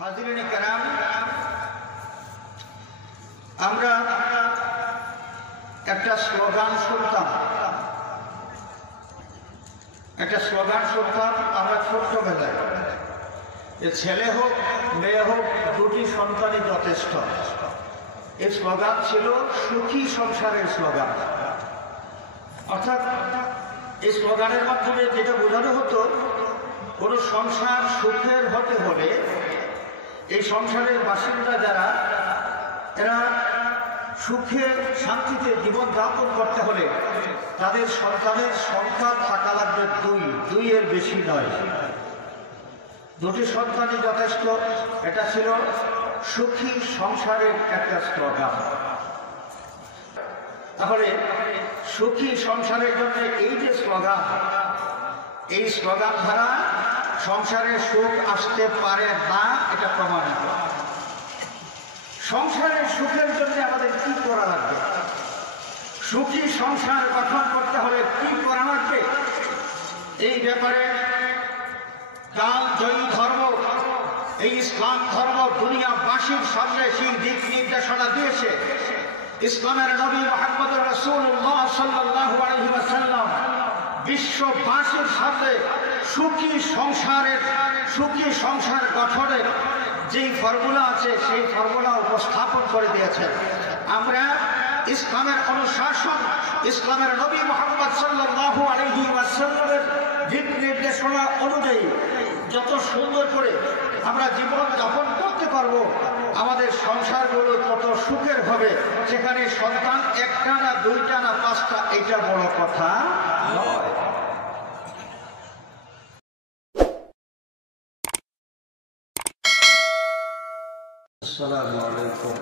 হাজিরিন কেরাম, আমরা একটা স্লোগান শুনতাম আমরা ছোট্টবেলায়, যে ছেলে হোক মেয়ে হোক দুটি সন্তানই যথেষ্ট। এই স্লোগান ছিল সুখী সংসারের স্লোগান। অর্থাৎ এই স্লোগানের মাধ্যমে যেটা বোঝানো হতো, কোনো সংসার সুখের হতে হলে এই সংসারের বাসিন্দা যারা, এরা সুখে শান্তিতে জীবন যাপন করতে হলে তাদের সন্তানের সংখ্যা থাকা লাগবে দুইয়ের বেশি নয়। দুটি সন্তানই যথেষ্ট, এটা ছিল সুখী সংসারের একটা স্লোগান। তাহলে সুখী সংসারের জন্য এই যে স্লোগান, এই স্লোগান দ্বারা সংসারে সুখ আসতে পারে না, এটা প্রমাণিত। সংসারের সুখের জন্য আমাদের কি করা লাগবে? সুখী সংসার গঠন করতে হলে কি করা লাগবে? এই ব্যাপারে কাল জয়ী ধর্ম, এই ইসলাম ধর্ম দুনিয়াবাসীর সামনে সেই দিক নির্দেশনা দিয়েছে। ইসলামের নবী মুহাম্মদ রাসূলুল্লাহ সাল্লাল্লাহু আলাইহি ওয়াসাল্লাম বিশ্ববাসীর সামনে সুখী সংসার গঠনের যেই ফর্মুলা আছে সেই ফর্মুলা উপস্থাপন করে দিয়েছেন। আমরা ইসলামের অনুশাসন, ইসলামের নবী মুহাম্মদ সাল্লাল্লাহু আলাইহি ওয়াসাল্লামের দিক নির্দেশনা অনুযায়ী যত সুন্দর করে আমরা জীবন যাপন করতে পারবো, আমাদের সংসারগুলো তত সুখের হবে। সেখানে সন্তান একটা না দুইটা না পাঁচটা, এটা বড় কথা নয়। আসসালামু আলাইকুম।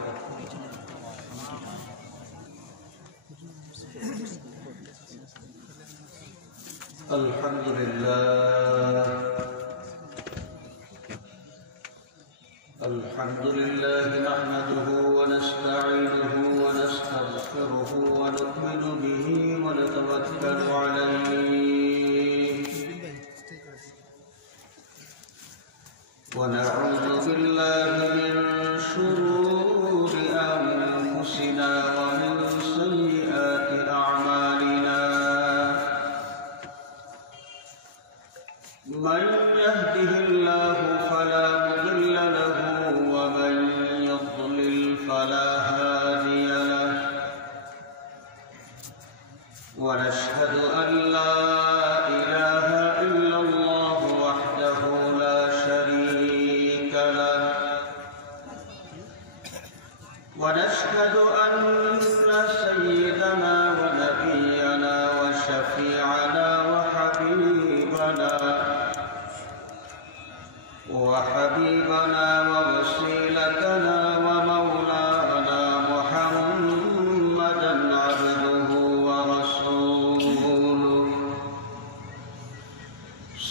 আলহামদুলিল্লাহ নাহমাদুহু ওয়া নাস্তাঈনুহু ওয়া নাস্তাগফিরুহু ওয়া নু'মিনু বিহি ওয়া নাতাওয়াক্কালু আলাইহি ওয়া না'উযু বিল্লাহি মিন শুরুরি আনফুসিনা ওয়া মিন সাইয়্যাতি আ'মালিনা। মান ইয়াহদিহিল্লাহু ফালা মুদিল্লা লাহু ওয়া মান ইউদ্লিল ফালা হাদিয়া লাহু। ওয়া নাশহাদু আন লা ইলাহা ইল্লাল্লাহু ওয়াহদাহু লা শারীকা লাহু। ওয়া নাশহাদু আন্না সাইয়্যিদানা ওয়া নাবিyyana ওয়া শাফি'ানা ওয়া হাবিবানা ওয়া ওয়াসিলাতানা ওয়া মাওলানা মুহাম্মাদান আবদুহু ওয়া রাসূলুহু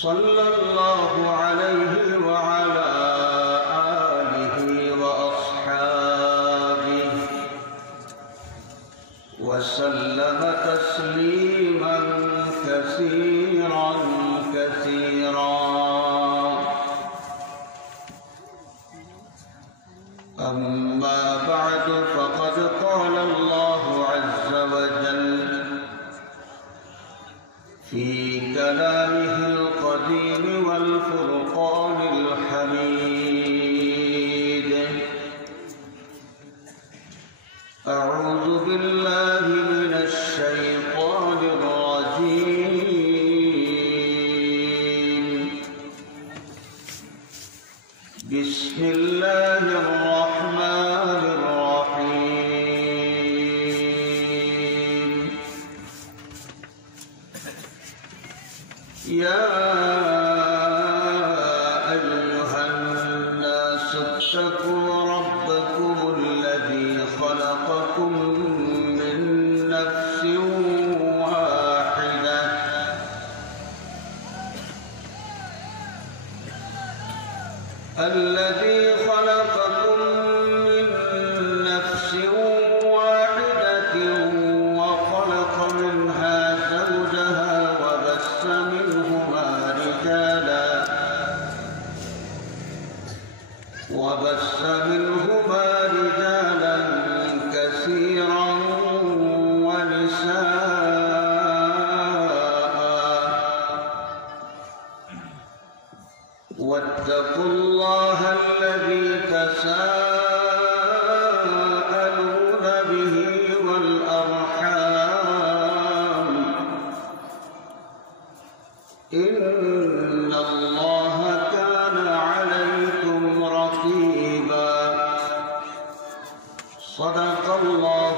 সাল্লাল্লাহু আলাইহি ওয়া আলা আলিহি ওয়া আসহাবিহি ওয়া সাল্লামা তাসলিমান কাসীরান কাসীরা। أما بعد فقد قال الله عز وجل في كلامه القديم والفرقان الحميد: أعوذ بالله من الشيطان الرجيم. بسم الله الرحمن الرحيم. يا أيها الناس اتقوا ربكم الذي خلقكم من نفس واحدة الذي خلقكم من نفس واحدة وخلق منها زوجها وبث منهما رجالا وبث منهما رجالا كثيرا ونساء واتقوا الله الذي تساءلون به والأرحام إن الله كان عليكم رقيبا صدق الله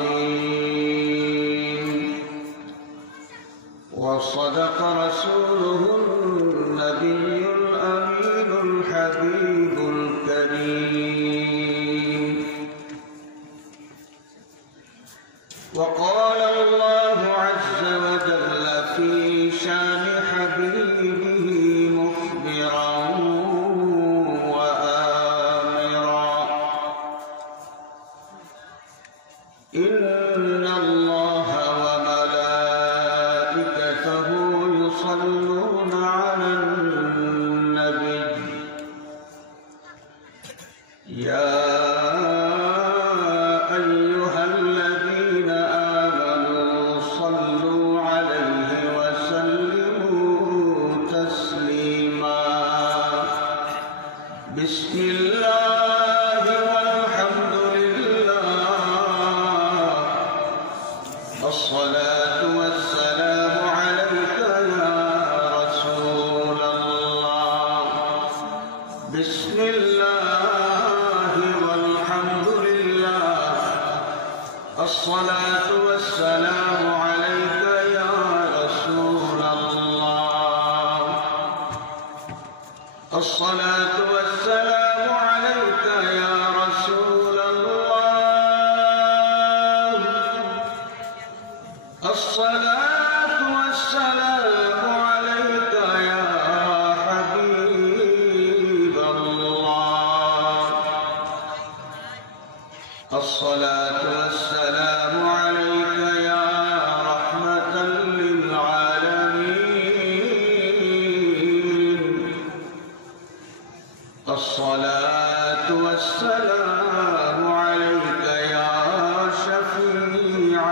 العظيم وصدق رسوله النبي الأمين الحبيب الكريم وقال الله عز وجل في شان حبيبه مخبرا وآمرا إن الله وملائكته يصلون على النبي يا أيها الذين آمنوا صلوا عليه وسلموا تسليما بسم الله والحمد لله الصلاة والسلام عليك يا رسول الله بسم الله والحمد لله الصلاة والسلام عليك يا رسول الله الصلاة والسلام عليك يا رسول الله الصلاة والسلام عليك يا حبيب الله الصلاة والسلام عليك يا رحمة للعالمين الصلاة والسلام عليك يا شفيع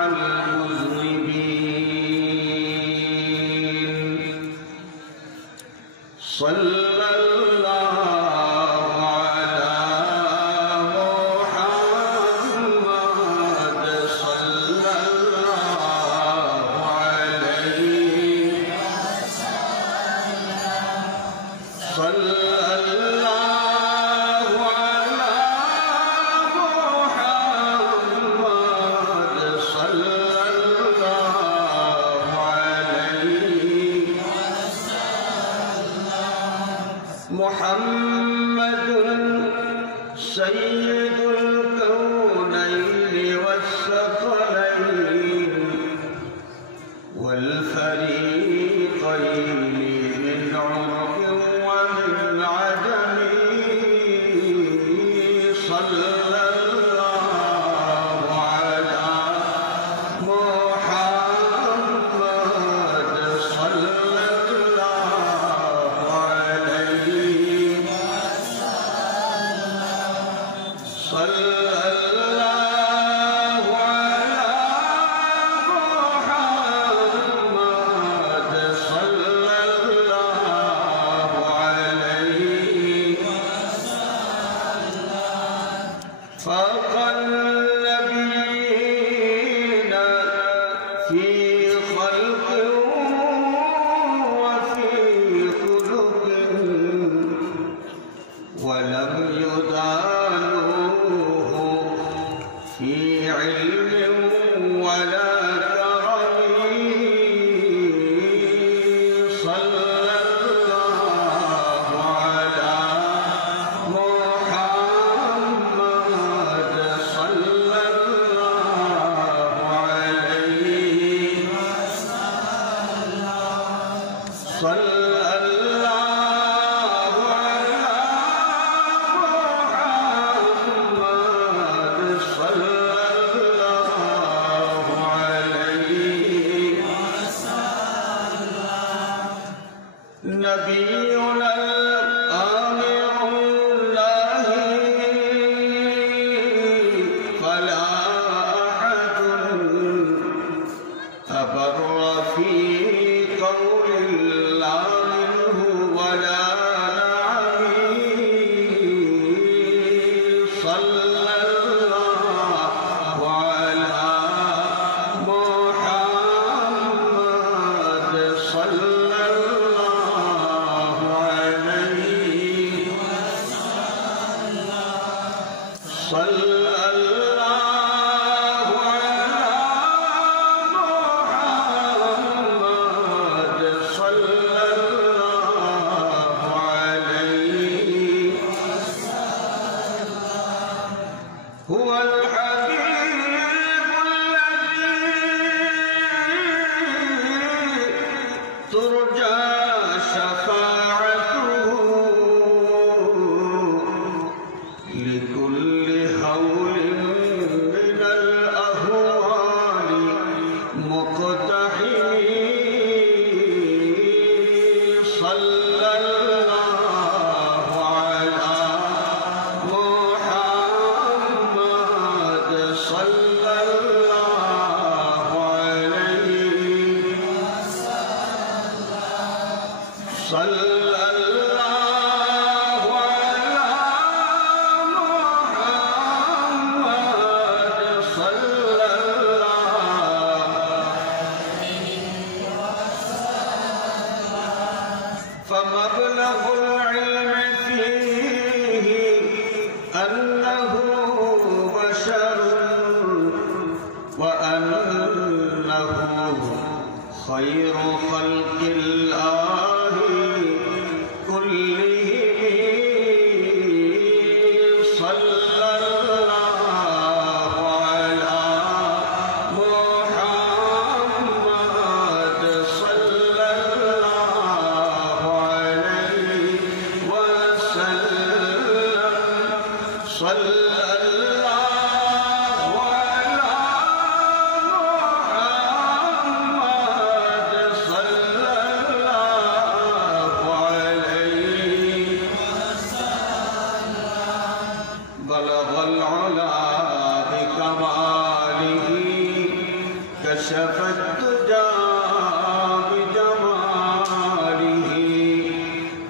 المذنبين صلى الله على محمد صلى الله عليه صلى الله على محمد صلى الله عليه محمد سيد الكونين والثقلين والفريقين من عرب ومن عجم صلى الله على محمد صلى الله عليه صلى الله على محمد صلى الله عليه فوق النبيين في خلق وفي خلق ولم يدانوه في علم ولا كرم صلى الله على محمد صلى الله عليه صلى الله على सल्लल्लाहु अला मुहम्मद सल्लल्लाहु अलैहि सल्लल्लाहु अला मुहम्मद सल्लल्लाहु अलैहि हुवल हबीबुल लज़ी तुरजा शफ़ाअतुहु लिकुल्लि हौलिन मिनल अहवालि मुक़तहिम सल्लल्लाहु अला मुहम्मद सल्लल्लाहु अलैहि सल्लल्लाहु अला मुहम्मद सल्लल्लाहु फमबलगुल इल्म फीही अन्नहु बशरुन व अन्नहु खैरु खल्क़िल्लाहि कुल्लिहिम सल्लल्लाहु अला मुहम्मद सल्लल्लाहु अलैहि वसल्लम सल्लल्लाहु अला मुहम्मद सल्लल्लाहु अलैहि बलगल उला बिकमालिही कशफत दुजा बिजमालिही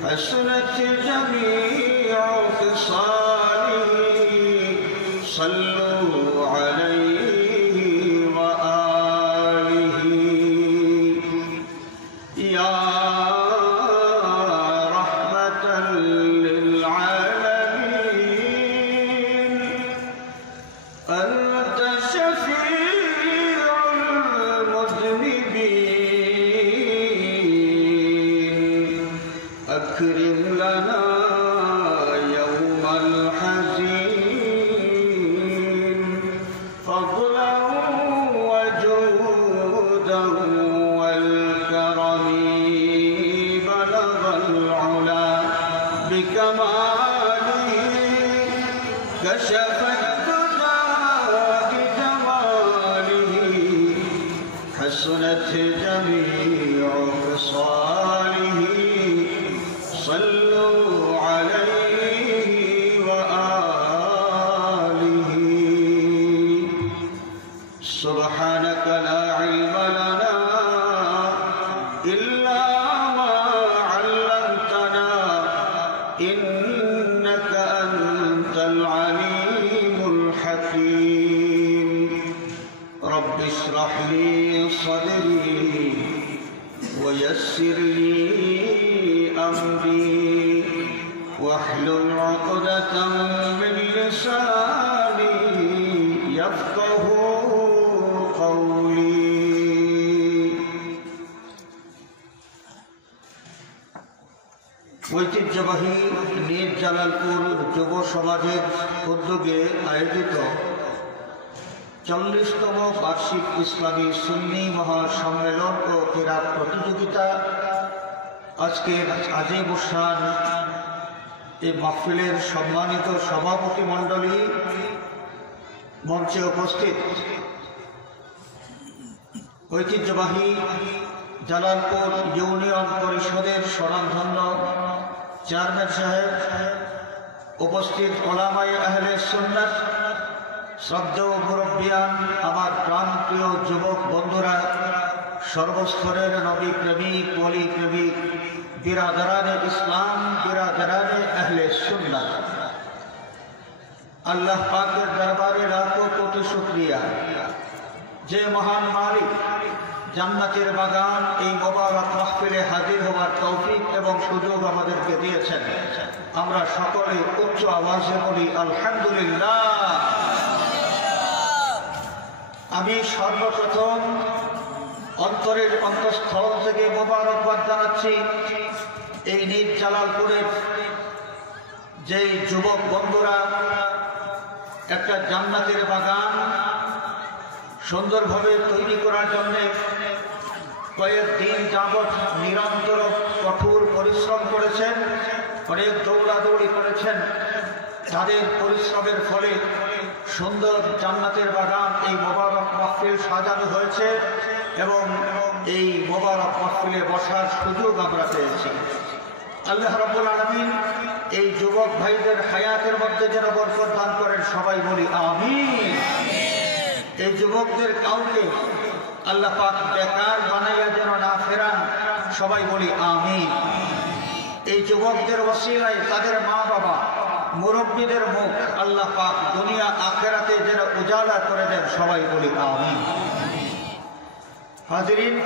हसनत जमीउ खिसालिही सल्लु अलैहि व आलिही या रहमतल लिल आलमीन अंत शफीउल मुज़निबीन अकरिम लना यौमल हज़ीन फज़लन व जूदन वल करमी बलगल उला बिकमालिही कशफत दुजा बिजमालिही हसनत जमीउ खिसालिही सल्लु अलैहि व आलिही सुब्हानक ला इल्म लना इल्ला मा अल्लमतना इन्नक अंतल अलीमुल हकीम रब्बि इश्रह ली सदरी व यस्सिर ली अमरी वहलुल उक़दतम मिन लिसानी यफ़क़हू क़ौली। ঐতিহ্যবাহী নিজ জালালপুর যুব সমাজের উদ্যোগে আয়োজিত 40তম বার্ষিক ইসলামী সুন্নি মহাসম্মেলন ও কিরাত প্রতিযোগিতা আজকের আজিম শান এই মাহফিলের সম্মানিত সভাপতি মণ্ডলী মঞ্চে উপস্থিত ঐতিহ্যবাহী জালালপুর ইউনিয়ন পরিষদের স্বনামধন্য চেয়ারম্যান সাহেব, উপস্থিত ওলামায়ে আহলে সুন্নাত, শ্রদ্ধেয় মুরব্বিয়ান, আমার প্রাণপ্রিয় যুবক বন্ধুরা, সর্বস্তরের নবী প্রেমিক, ওলি প্রেমিক, বিরাদরানে ইসলাম, বিরাদরানে আহলে সুন্নাত, আল্লাহ পাকের দরবারে লাখো কোটি শুকরিয়া, যে মহান মালিক জান্নাতের বাগান এই মোবারক মাহফিলে হাজির হওয়ার তৌফিক এবং সুযোগ আমাদেরকে দিয়েছেন। আমরা সকলে উচ্চ আওয়াজে বলি আলহামদুলিল্লাহ। আমি সর্বপ্রথম অন্তরের অন্তঃস্থল থেকে মোবারকবাদ জানাচ্ছি এই নিজ জালালপুরের যেই যুবক বন্ধুরা একটা জান্নাতের বাগান সুন্দরভাবে তৈরি করার জন্য কয়েকদিন যাবৎ নিরন্তর কঠোর পরিশ্রম করেছেন, অনেক দৌড়াদৌড়ি করেছেন। তাদের পরিশ্রমের ফলে সুন্দর জান্নাতের বাগান এই মোবারক মাহফিল সাজানো হয়েছে এবং এই মোবারক মাহফিলে বসার সুযোগ আমরা পেয়েছি। আল্লাহ রাব্বুল আলামিন এই যুবক ভাইদের হায়াতের মধ্যে যেন বরকত দান করেন, সবাই বলি আমিন। এই যুবকদের কাউকে আল্লাহ পাক বেকার বানাইয়া যেন না ফেরান, সবাই বলি আমিন। এই যুবকদের ওসিলায় তাদের মা বাবা মুরব্বীদের মুখ আল্লাহ পাক দুনিয়া আখিরাতে যেন উজালা করে দেন, সবাই বলি আমিন। হাজিরিন,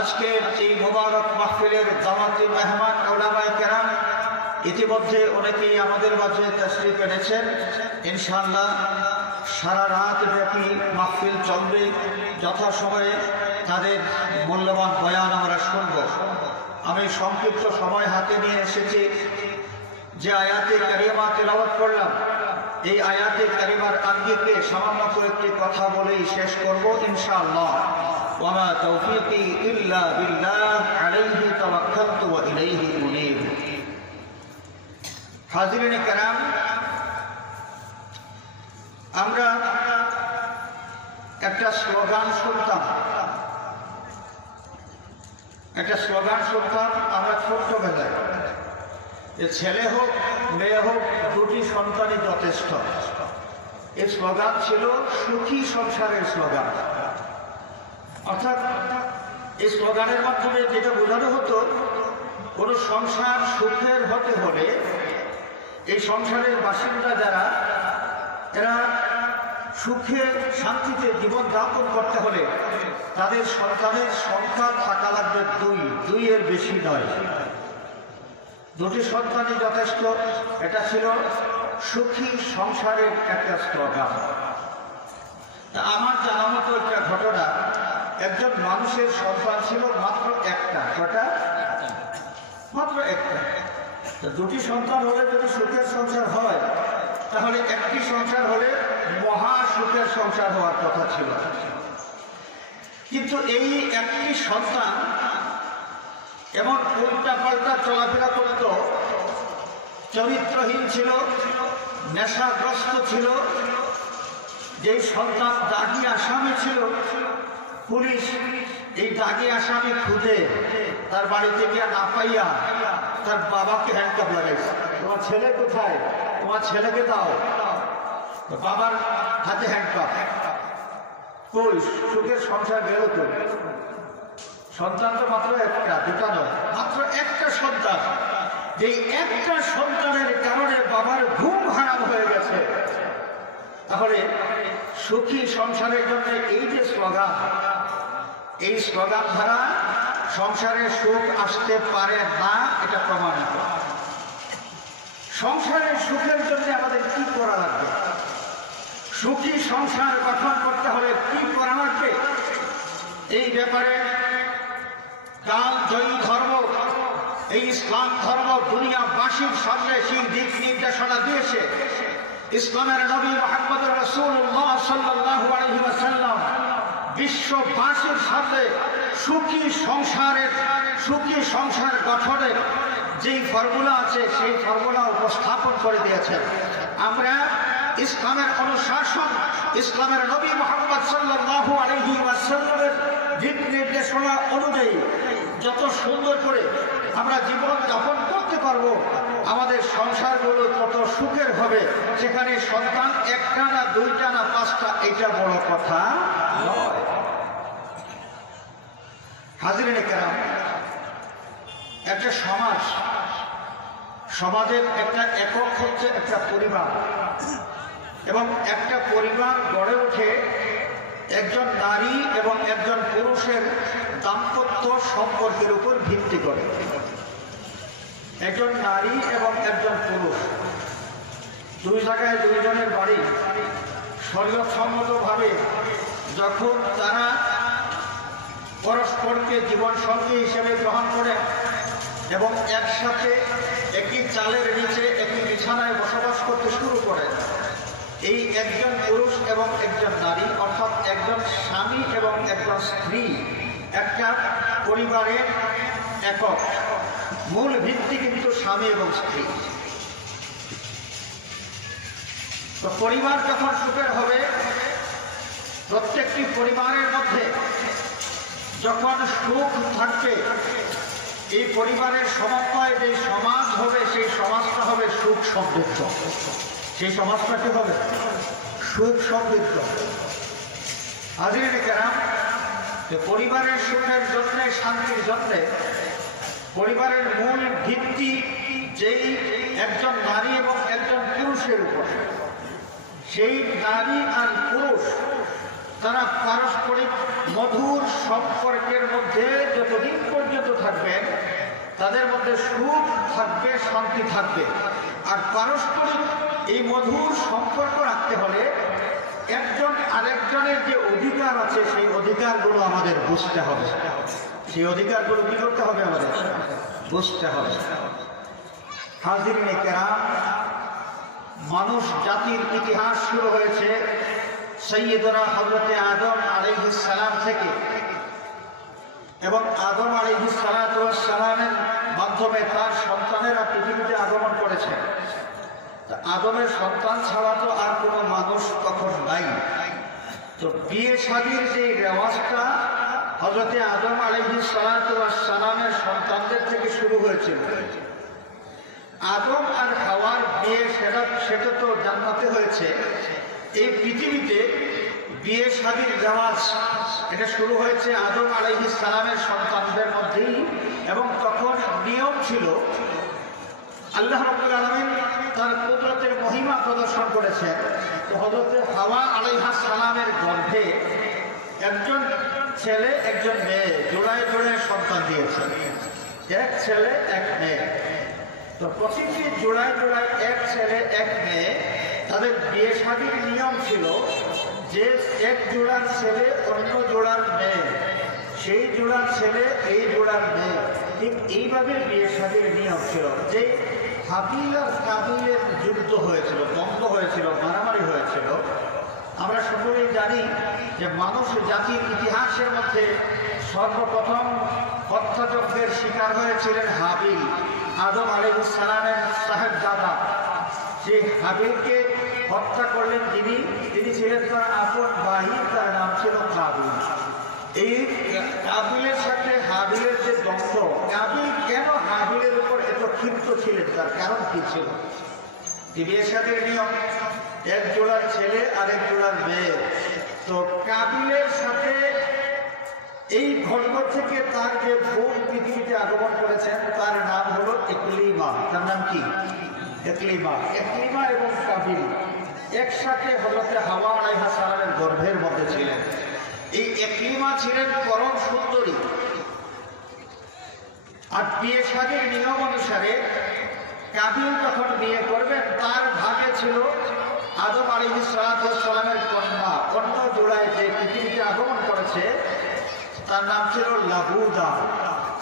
আজকে এই মোবারক মাহফিলের দাওয়াতি মেহমান উলামায়ে কেরাম ইতিমধ্যে অনেকেই আমাদের মাঝে তাশরীফ এনেছেন। ইনশাআল্লাহ সারা রাত ব্যাপী মাহফিল চলবে, যথাসময়ে তাদের মূল্যবান বয়ান আমরা শুনব। আমি সংক্ষিপ্ত সময় হাতে নিয়ে এসেছি। যে আয়াতে কারিমা তেলাওয়াত করলাম, এই আয়াতে কারিমার আঙ্গিকে সামান্য কয়েকটি কথা বলেই শেষ করব ইনশাআল্লাহ। ওয়ামা তাওফীকি ইল্লা বিল্লাহ আলাইহি তাওয়াক্কালতু ওয়া ইলাইহি উনীব। হাজিরিন কেরাম, আমরা একটা স্লোগান শুনতাম আমরা ছোট্টবেলায়, যে ছেলে হোক মেয়ে হোক দুটি সন্তানই যথেষ্ট। এই স্লোগান ছিল সুখী সংসারের স্লোগান। অর্থাৎ এই স্লোগানের মাধ্যমে যেটা বোঝানো হতো, কোনো সংসার সুখের হতে হলে এই সংসারের বাসিন্দা যারা, এরা সুখে শান্তিতে জীবনযাপন করতে হলে তাদের সন্তানের সংখ্যা থাকা লাগবে দুইয়ের বেশি নয়। দুটি সন্তানই যথেষ্ট, এটা ছিল সুখী সংসারের একটা স্লোগান। আমার জানা মতো একটা ঘটনা, একজন মানুষের সন্তান ছিল মাত্র একটা। কটা? মাত্র একটা। দুটি সন্তান হলে যদি সুখের সংসার হয়, তাহলে একটি সংসার হলে মহা সুখের সংসার হওয়ার কথা ছিল। কিন্তু এই একটি সন্তান এমন উল্টা পাল্টা চলাফেরা করত, চরিত্রহীন ছিল, নেশাগ্রস্ত ছিল। যেই সন্তান দাগি আসামি ছিল, পুলিশ এই দাগি আসামি খুঁজে তার বাড়িতে গিয়ে না পাইয়া তার বাবাকে হ্যান্ডকাপ লাগাইছে। তোমার ছেলে কোথায়? তোমার ছেলেকে দাও। বাবার হাতে হ্যান্ডকাপ। কই সুখের সংসার গেল তো? সন্তান তো মাত্র একটা, দুটা নয়, মাত্র একটা সন্তান। যেই একটা সন্তানের কারণে বাবার ঘুম হারাম হয়ে গেছে। তাহলে সুখী সংসারের জন্য এই যে স্লোগান, এই স্লোগান দ্বারা সংসারে সুখ আসতে পারে না, এটা প্রমাণিত। সংসারের সুখের জন্য আমাদের কি করা লাগবে? সুখী সংসার গঠন করতে হলে কি করা লাগবে? এই ব্যাপারে কাল জয়ী ধর্ম, এই ইসলাম ধর্ম দুনিয়াবাসীর সামনে সেই দিক নির্দেশনা দিয়েছে। ইসলামের নবী মুহাম্মদ রাসূলুল্লাহ সাল্লাল্লাহু আলাইহি ওয়াসাল্লাম বিশ্ববাসীর সামনে সুখী সংসার গঠনের যেই ফর্মুলা আছে, সেই ফর্মুলা উপস্থাপন করে দিয়েছেন। আমরা ইসলামের অনুশাসন, ইসলামের নবী মুহাম্মদ সাল্লাল্লাহু আলাইহি ওয়াসাল্লামের দিক নির্দেশনা অনুযায়ী যত সুন্দর করে আমরা জীবন যাপন করতে পারবো, আমাদের সংসারগুলো তত সুখের হবে। সেখানে সন্তান একটা না দুইটা না পাঁচটা, এটা বড় কথা নয়। হাজিরিন কেরাম, একটা সমাজের একটা একক হচ্ছে একটা পরিবার, এবং একটা পরিবার গড়ে ওঠে একজন নারী এবং একজন পুরুষের দাম্পত্য সম্পর্কের উপর ভিত্তি করে। একজন নারী এবং একজন পুরুষ দুই জায়গায় দুইজনের বাড়ি, শরীয়তসম্মতভাবে যখন তারা পরস্পরকে জীবনসঙ্গী হিসেবে গ্রহণ করে এবং একসাথে একটি চালের নিচে একটি বিছানায় বসবাস করতে শুরু করে, এই একজন পুরুষ এবং একজন নারী অর্থাৎ একজন স্বামী এবং একজন স্ত্রী একটা পরিবারের একক। মূল ভিত্তি কিন্তু স্বামী এবং স্ত্রী। তো পরিবার যখন সুখের হবে, প্রত্যেকটি পরিবারের মধ্যে যখন সুখ থাকবে, এই পরিবারের সমন্বয়ে যে সমাজ হবে সেই সমাজটা হবে সুখ সমৃদ্ধ। সেই সমাজটা কি হবে? সুখ সমৃদ্ধ। হাজির কেরাম, পরিবারের সুখের জন্য, শান্তির জন্য পরিবারের মূল ভিত্তি যেই একজন নারী এবং একজন পুরুষের উপর, সেই নারী আর পুরুষ তারা পারস্পরিক মধুর সম্পর্কের মধ্যে যতদিন পর্যন্ত থাকবেন তাদের মধ্যে সুখ থাকবে, শান্তি থাকবে। আর পারস্পরিক এই মধুর সম্পর্ক রাখতে হলে একজন আরেকজনের যে অধিকার আছে সেই অধিকারগুলো আমাদের বুঝতে হবে। সেই অধিকারগুলো কি করতে হবে? আমাদের বুঝতে হবে। হাজিরিনে কেরাম, মানুষ জাতির ইতিহাস শুরু হয়েছে সৈয়দনা হযরতে আদম আলাইহিস সালাম থেকে, এবং আদম আলাইহিস সালামের মাধ্যমে তার সন্তানেরা পৃথিবীতে আগমন করেছে। আদমের সন্তান ছাড়া তো আর কোনো মানুষ তখন নাই। তো বিয়ে শাদীর যে রেওয়াজটা হযরতে আদম আলাইহিস সালামের সন্তানদের থেকে শুরু হয়েছিল। আদম আর হাওয়ার বিয়ে সেটা তো জান্নাতে হয়েছে। এই পৃথিবীতে বিয়ে শাদীর রেওয়াজ এটা শুরু হয়েছে আদম আলাইহিস সালামের সন্তানদের মধ্যেই, এবং তখন নিয়ম ছিল, আল্লাহ রাব্বুল আলামিন তার কুদরতের মহিমা প্রদর্শন করেছেন। তো হযরতে হাওয়া আলাইহিস সালামের গর্ভে একজন ছেলে একজন মেয়ে জোড়ায় জোড়ায় সন্তান দিয়েছেন, এক ছেলে এক মেয়ে। তো প্রতিটি জোড়ায় জোড়ায় এক ছেলে এক মেয়ে, তাদের বিয়ে শাদীর নিয়ম ছিল যে এক জোড়ার ছেলে অন্য জোড়ার মেয়ে, সেই জোড়ার ছেলে এই জোড়ার মেয়ে। ঠিক এইভাবে বিয়ে শাদীর নিয়ম ছিল। যে হাবিল আর কাবিলের যুদ্ধ হয়েছিল, দ্বন্দ্ব হয়েছিল, মারামারি হয়েছিল, আমরা সকলেই জানি যে মানুষ জাতির ইতিহাসের মধ্যে সর্বপ্রথম হত্যাযজ্ঞের শিকার হয়েছিলেন হাবিল, আদম আলাইহিস সালামের সাহেবজাদা। সেই হাবিলকে হত্যা করলেন তিনি ছিলেন তার আপন ভাই, তার নাম ছিল কাবিল। এই কাবিলের সাথে হাবিলের যে দ্বন্দ্ব, কাবিল কেন হাবিলের উপর এত ক্ষিপ্ত ছিলেন, তার কারণ কি ছিল? বিয়ে শাদীর নিয়ম, এক জোড়ার ছেলে আর এক জোড়ার মেয়ে। তো কাবিলের সাথে এই খন্ড থেকে তার যে বোন পৃথিবীতে আগমন করেছেন তার নাম হলো ইকলিমা। তার নাম কি? ইকলিমা। ইকলিমা এবং কাবিল একসাথে হযরতে হাওয়া আলাইহিস সালামের গর্ভের মধ্যে ছিলেন। এই ইকলিমা ছিলেন পরম সুন্দরী। আর বিয়ে শাদীর নিয়ম অনুসারে কাবিল যখন বিয়ে করবেন তার ভাগে ছিল আদম আলাইহিস সালামের কন্যা। অন্য জোড়ায় যে পৃথিবীতে আগমন করেছে তার নাম ছিল লাবুদা।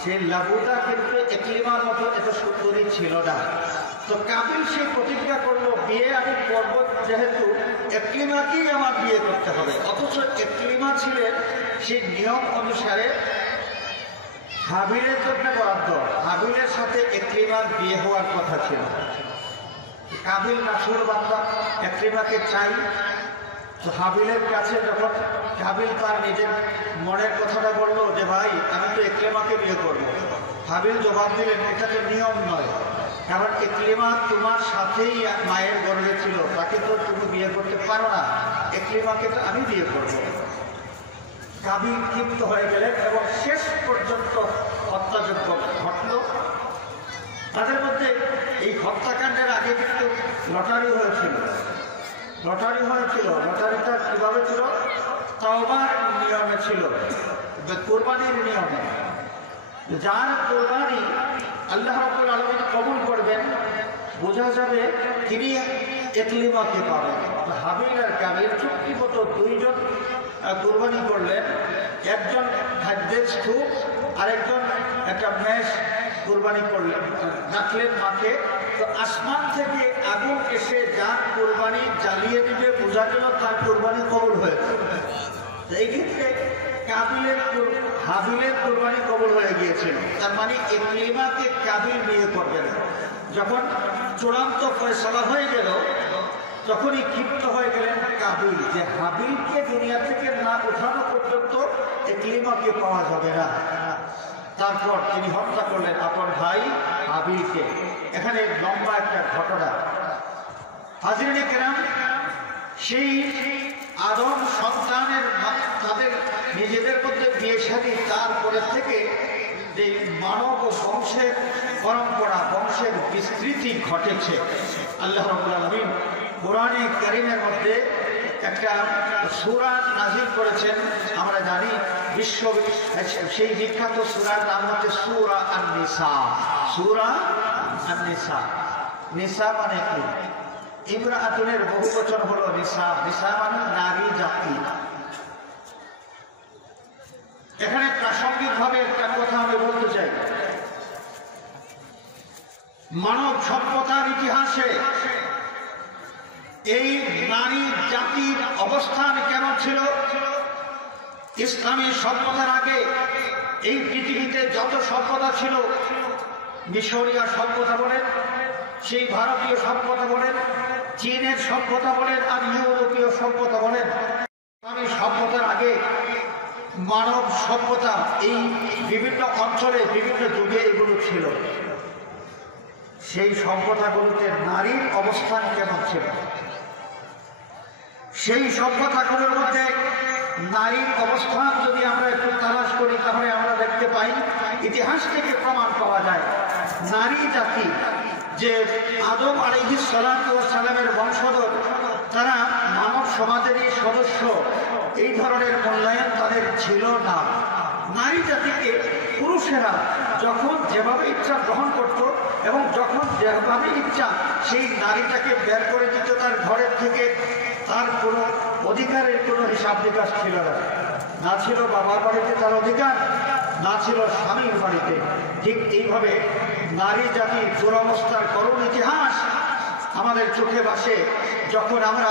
সেই লাবুদা কিন্তু ইকলিমার মতো এত সুন্দরী ছিল না। তো কাবিল সে প্রতিজ্ঞা করলো, বিয়ে আমি করব যেহেতু ইকলিমাকেই আমার বিয়ে করতে হবে। অথচ ইকলিমা ছিলেন সেই নিয়ম অনুসারে হাবিলের জন্য বরাদ্দ। হাবিলের সাথে ইকলিমার বিয়ে হওয়ার কথা ছিল। কাবিল নাসুর বান্দা, ইকলিমাকে চাই। তো হাবিলের কাছে যখন কাবিল তার নিজের মনের কথাটা বললো যে ভাই আমি তো ইকলিমাকে বিয়ে করবো, হাবিল জবাব দিলেন এটা তো নিয়ম নয়, কারণ ইকলিমা তোমার সাথেই মায়ের গর্ভে ছিল, তাকে তো তুমি বিয়ে করতে পারো না, ইকলিমাকে তো আমি বিয়ে করবো। কাবিল ক্ষিপ্ত হয়ে গেলেন এবং শেষ পর্যন্ত হত্যাযজ্ঞ ঘটল। তাদের মধ্যে এই হত্যাকাণ্ডের আগে কিন্তু লটারি হয়েছিল। লটারিটা কিভাবে ছিল? তাওবার নিয়মে ছিল, কোরবানির নিয়মে। যার কোরবানি আল্লাহ রাব্বুল আলামিন কবুল করবেন, বোঝা যাবে তিনি একলিমাকে পাবেন। হাবিল আর কাবিল চুক্তিমতো দুইজন কোরবানি করলেন, একজন খাদ্যের স্তূপ, আরেকজন একটা মেষ কোরবানি করলেন, রাখলেন মাঠে। তো আসমান থেকে আগুন এসে যার কোরবানি জ্বালিয়ে দিবে, বোঝা গেল তার কোরবানি কবুল হয়েছে। এই ক্ষেত্রে হাবিলের কোরবানি কবুল হয়ে গিয়েছিল। তার মানে একলিমাকে কাবিল বিয়ে করবেন। যখন চূড়ান্ত ফয়সালা হয়ে গেল, তখনই ক্ষিপ্ত হয়ে গেলেন কাবিল, যে হাবিলকে দুনিয়া থেকে না উঠানো পর্যন্ত একলিমাকে পাওয়া যাবে না। তারপর তিনি হত্যা করলেন আপন ভাই হাবিলকে। এখানে লম্বা একটা ঘটনা। হাজরিনে কেরাম, সেই আদম সন্তানের তাদের নিজেদের মধ্যে বিয়ে শাদী, তারপরে থেকে যে মানব ও বংশের পরম্পরা, বংশের বিস্তৃতি ঘটেছে। আল্লাহ রাব্বুল আলামিন কোরআনে কারীমের মধ্যে একটা সূরা নাযিল করেছেন। আমরা জানি সেই বিখ্যাত সূরার নাম হচ্ছে সূরা আন-নিসা। সূরা আন-নিসা, নিসা মানে কি? ইমরাআতুনের বহুবচন হলো নিসা। নিসা মানে নারী জাতি। এখানে প্রাসঙ্গিকভাবে একটা কথা আমি বলতে চাই। মানব সভ্যতার ইতিহাসে এই নারী জাতির অবস্থান কেমন ছিল? ইসলামী সভ্যতার আগে এই পৃথিবীতে যত সভ্যতা ছিল, মিশরীয় সভ্যতা বলেন, সেই ভারতীয় সভ্যতা বলেন, চীনের সভ্যতা বলেন, আর ইউরোপীয় সভ্যতা বলেন, ইসলামী সভ্যতার আগে মানব সভ্যতা এই বিভিন্ন অঞ্চলে বিভিন্ন যুগে এগুলো ছিল। সেই সভ্যতাগুলোতে নারীর অবস্থান কেমন ছিল? সেই সভ্যতাগুলোর মধ্যে নারীর অবস্থান যদি আমরা একটু তালাশ করি, তাহলে আমরা দেখতে পাই, ইতিহাস থেকে প্রমাণ পাওয়া যায়, নারী জাতি যে আদম আলাইহিস সালাতু ওয়াস সালামের বংশধর, তারা মানব সমাজেরই সদস্য, এই ধরনের মূল্যায়ন তাদের ছিল না। নারী জাতিকে পুরুষেরা যখন যেভাবে ইচ্ছা গ্রহণ করত এবং যখন যেভাবে ইচ্ছা সেই নারীটাকে বের করে দিত তার ঘরের থেকে, তার কোনো অধিকারের কোনো হিসাব নিকাশ ছিল না। না ছিল বাবার বাড়িতে তার অধিকার, না ছিল স্বামীর বাড়িতে। ঠিক এইভাবে নারী জাতির দুরবস্থার করুণ ইতিহাস আমাদের চোখে ভাসে যখন আমরা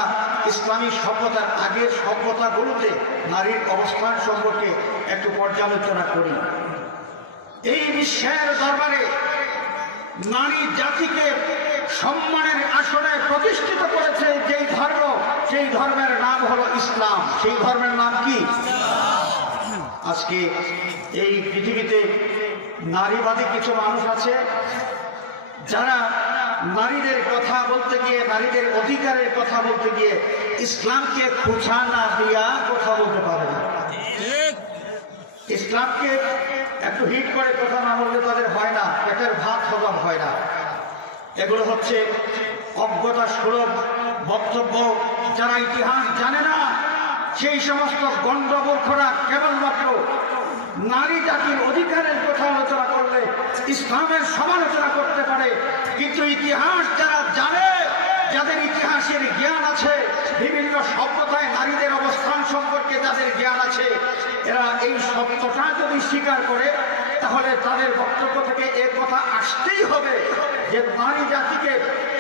ইসলামী সভ্যতার আগের সভ্যতাগুলোতে নারীর অবস্থান সম্পর্কে একটু পর্যালোচনা করি। এই বিশ্বের দরবারে নারী জাতিকে সম্মানের আসনে প্রতিষ্ঠিত করেছে যেই ধর্ম, সেই ধর্মের নাম হলো ইসলাম। সেই ধর্মের নাম কি? আজকে এই পৃথিবীতে নারীবাদী কিছু মানুষ আছে যারা নারীদের কথা বলতে গিয়ে, নারীদের অধিকারের কথা বলতে গিয়ে ইসলামকে খোঁচা না দিয়া কথা বলতে পারে না। ইসলামকে একটু হিট করে কথা না বললে তাদের হয় না, পেটের ভাত হজম হয় না। এগুলো হচ্ছে অজ্ঞতা সুলভ বক্তব্য। যারা ইতিহাস জানে না সেই সমস্ত গণ্ডমূর্খরা কেবলমাত্র নারী জাতির অধিকারের কথা আলোচনা করলে ইসলামের সমালোচনা করতে পারে। কিন্তু ইতিহাস যারা জানে, যাদের ইতিহাসের জ্ঞান আছে, বিভিন্ন সভ্যতায় নারীদের অবস্থান সম্পর্কে যাদের জ্ঞান আছে, এরা এই সত্যটা যদি স্বীকার করে তাহলে তাদের বক্তব্য থেকে এ কথা আসতেই হবে যে নারী জাতিকে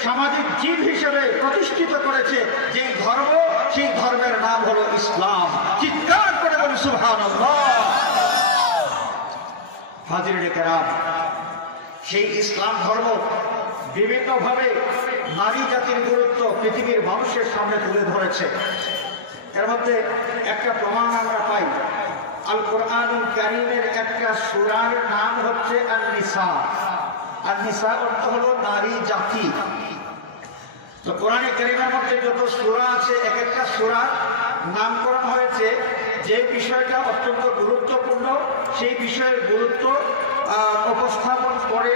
সামাজিক জীব হিসেবে প্রতিষ্ঠিত করেছে যেই ধর্ম, সেই ধর্মের নাম হলো ইসলাম। চিৎকার করে বলি সুবহানাল্লাহ। হাজিরিনে কেরাম, সেই ইসলাম ধর্ম বিভিন্নভাবে নারী জাতির গুরুত্ব পৃথিবীর মানুষের সামনে তুলে ধরেছে। এর মধ্যে একটা প্রমাণ আমরা পাই, আল কোরআনুল কারীমের একটা সূরার নাম হচ্ছে আন-নিসা। আন-নিসা অর্থ হলো নারী জাতি। তো কোরআনে কারীমের মধ্যে যত সূরা আছে, এক একটা সূরার নামকরণ হয়েছে যে বিষয়টা অত্যন্ত গুরুত্বপূর্ণ, সেই বিষয়ের গুরুত্ব উপস্থাপন করে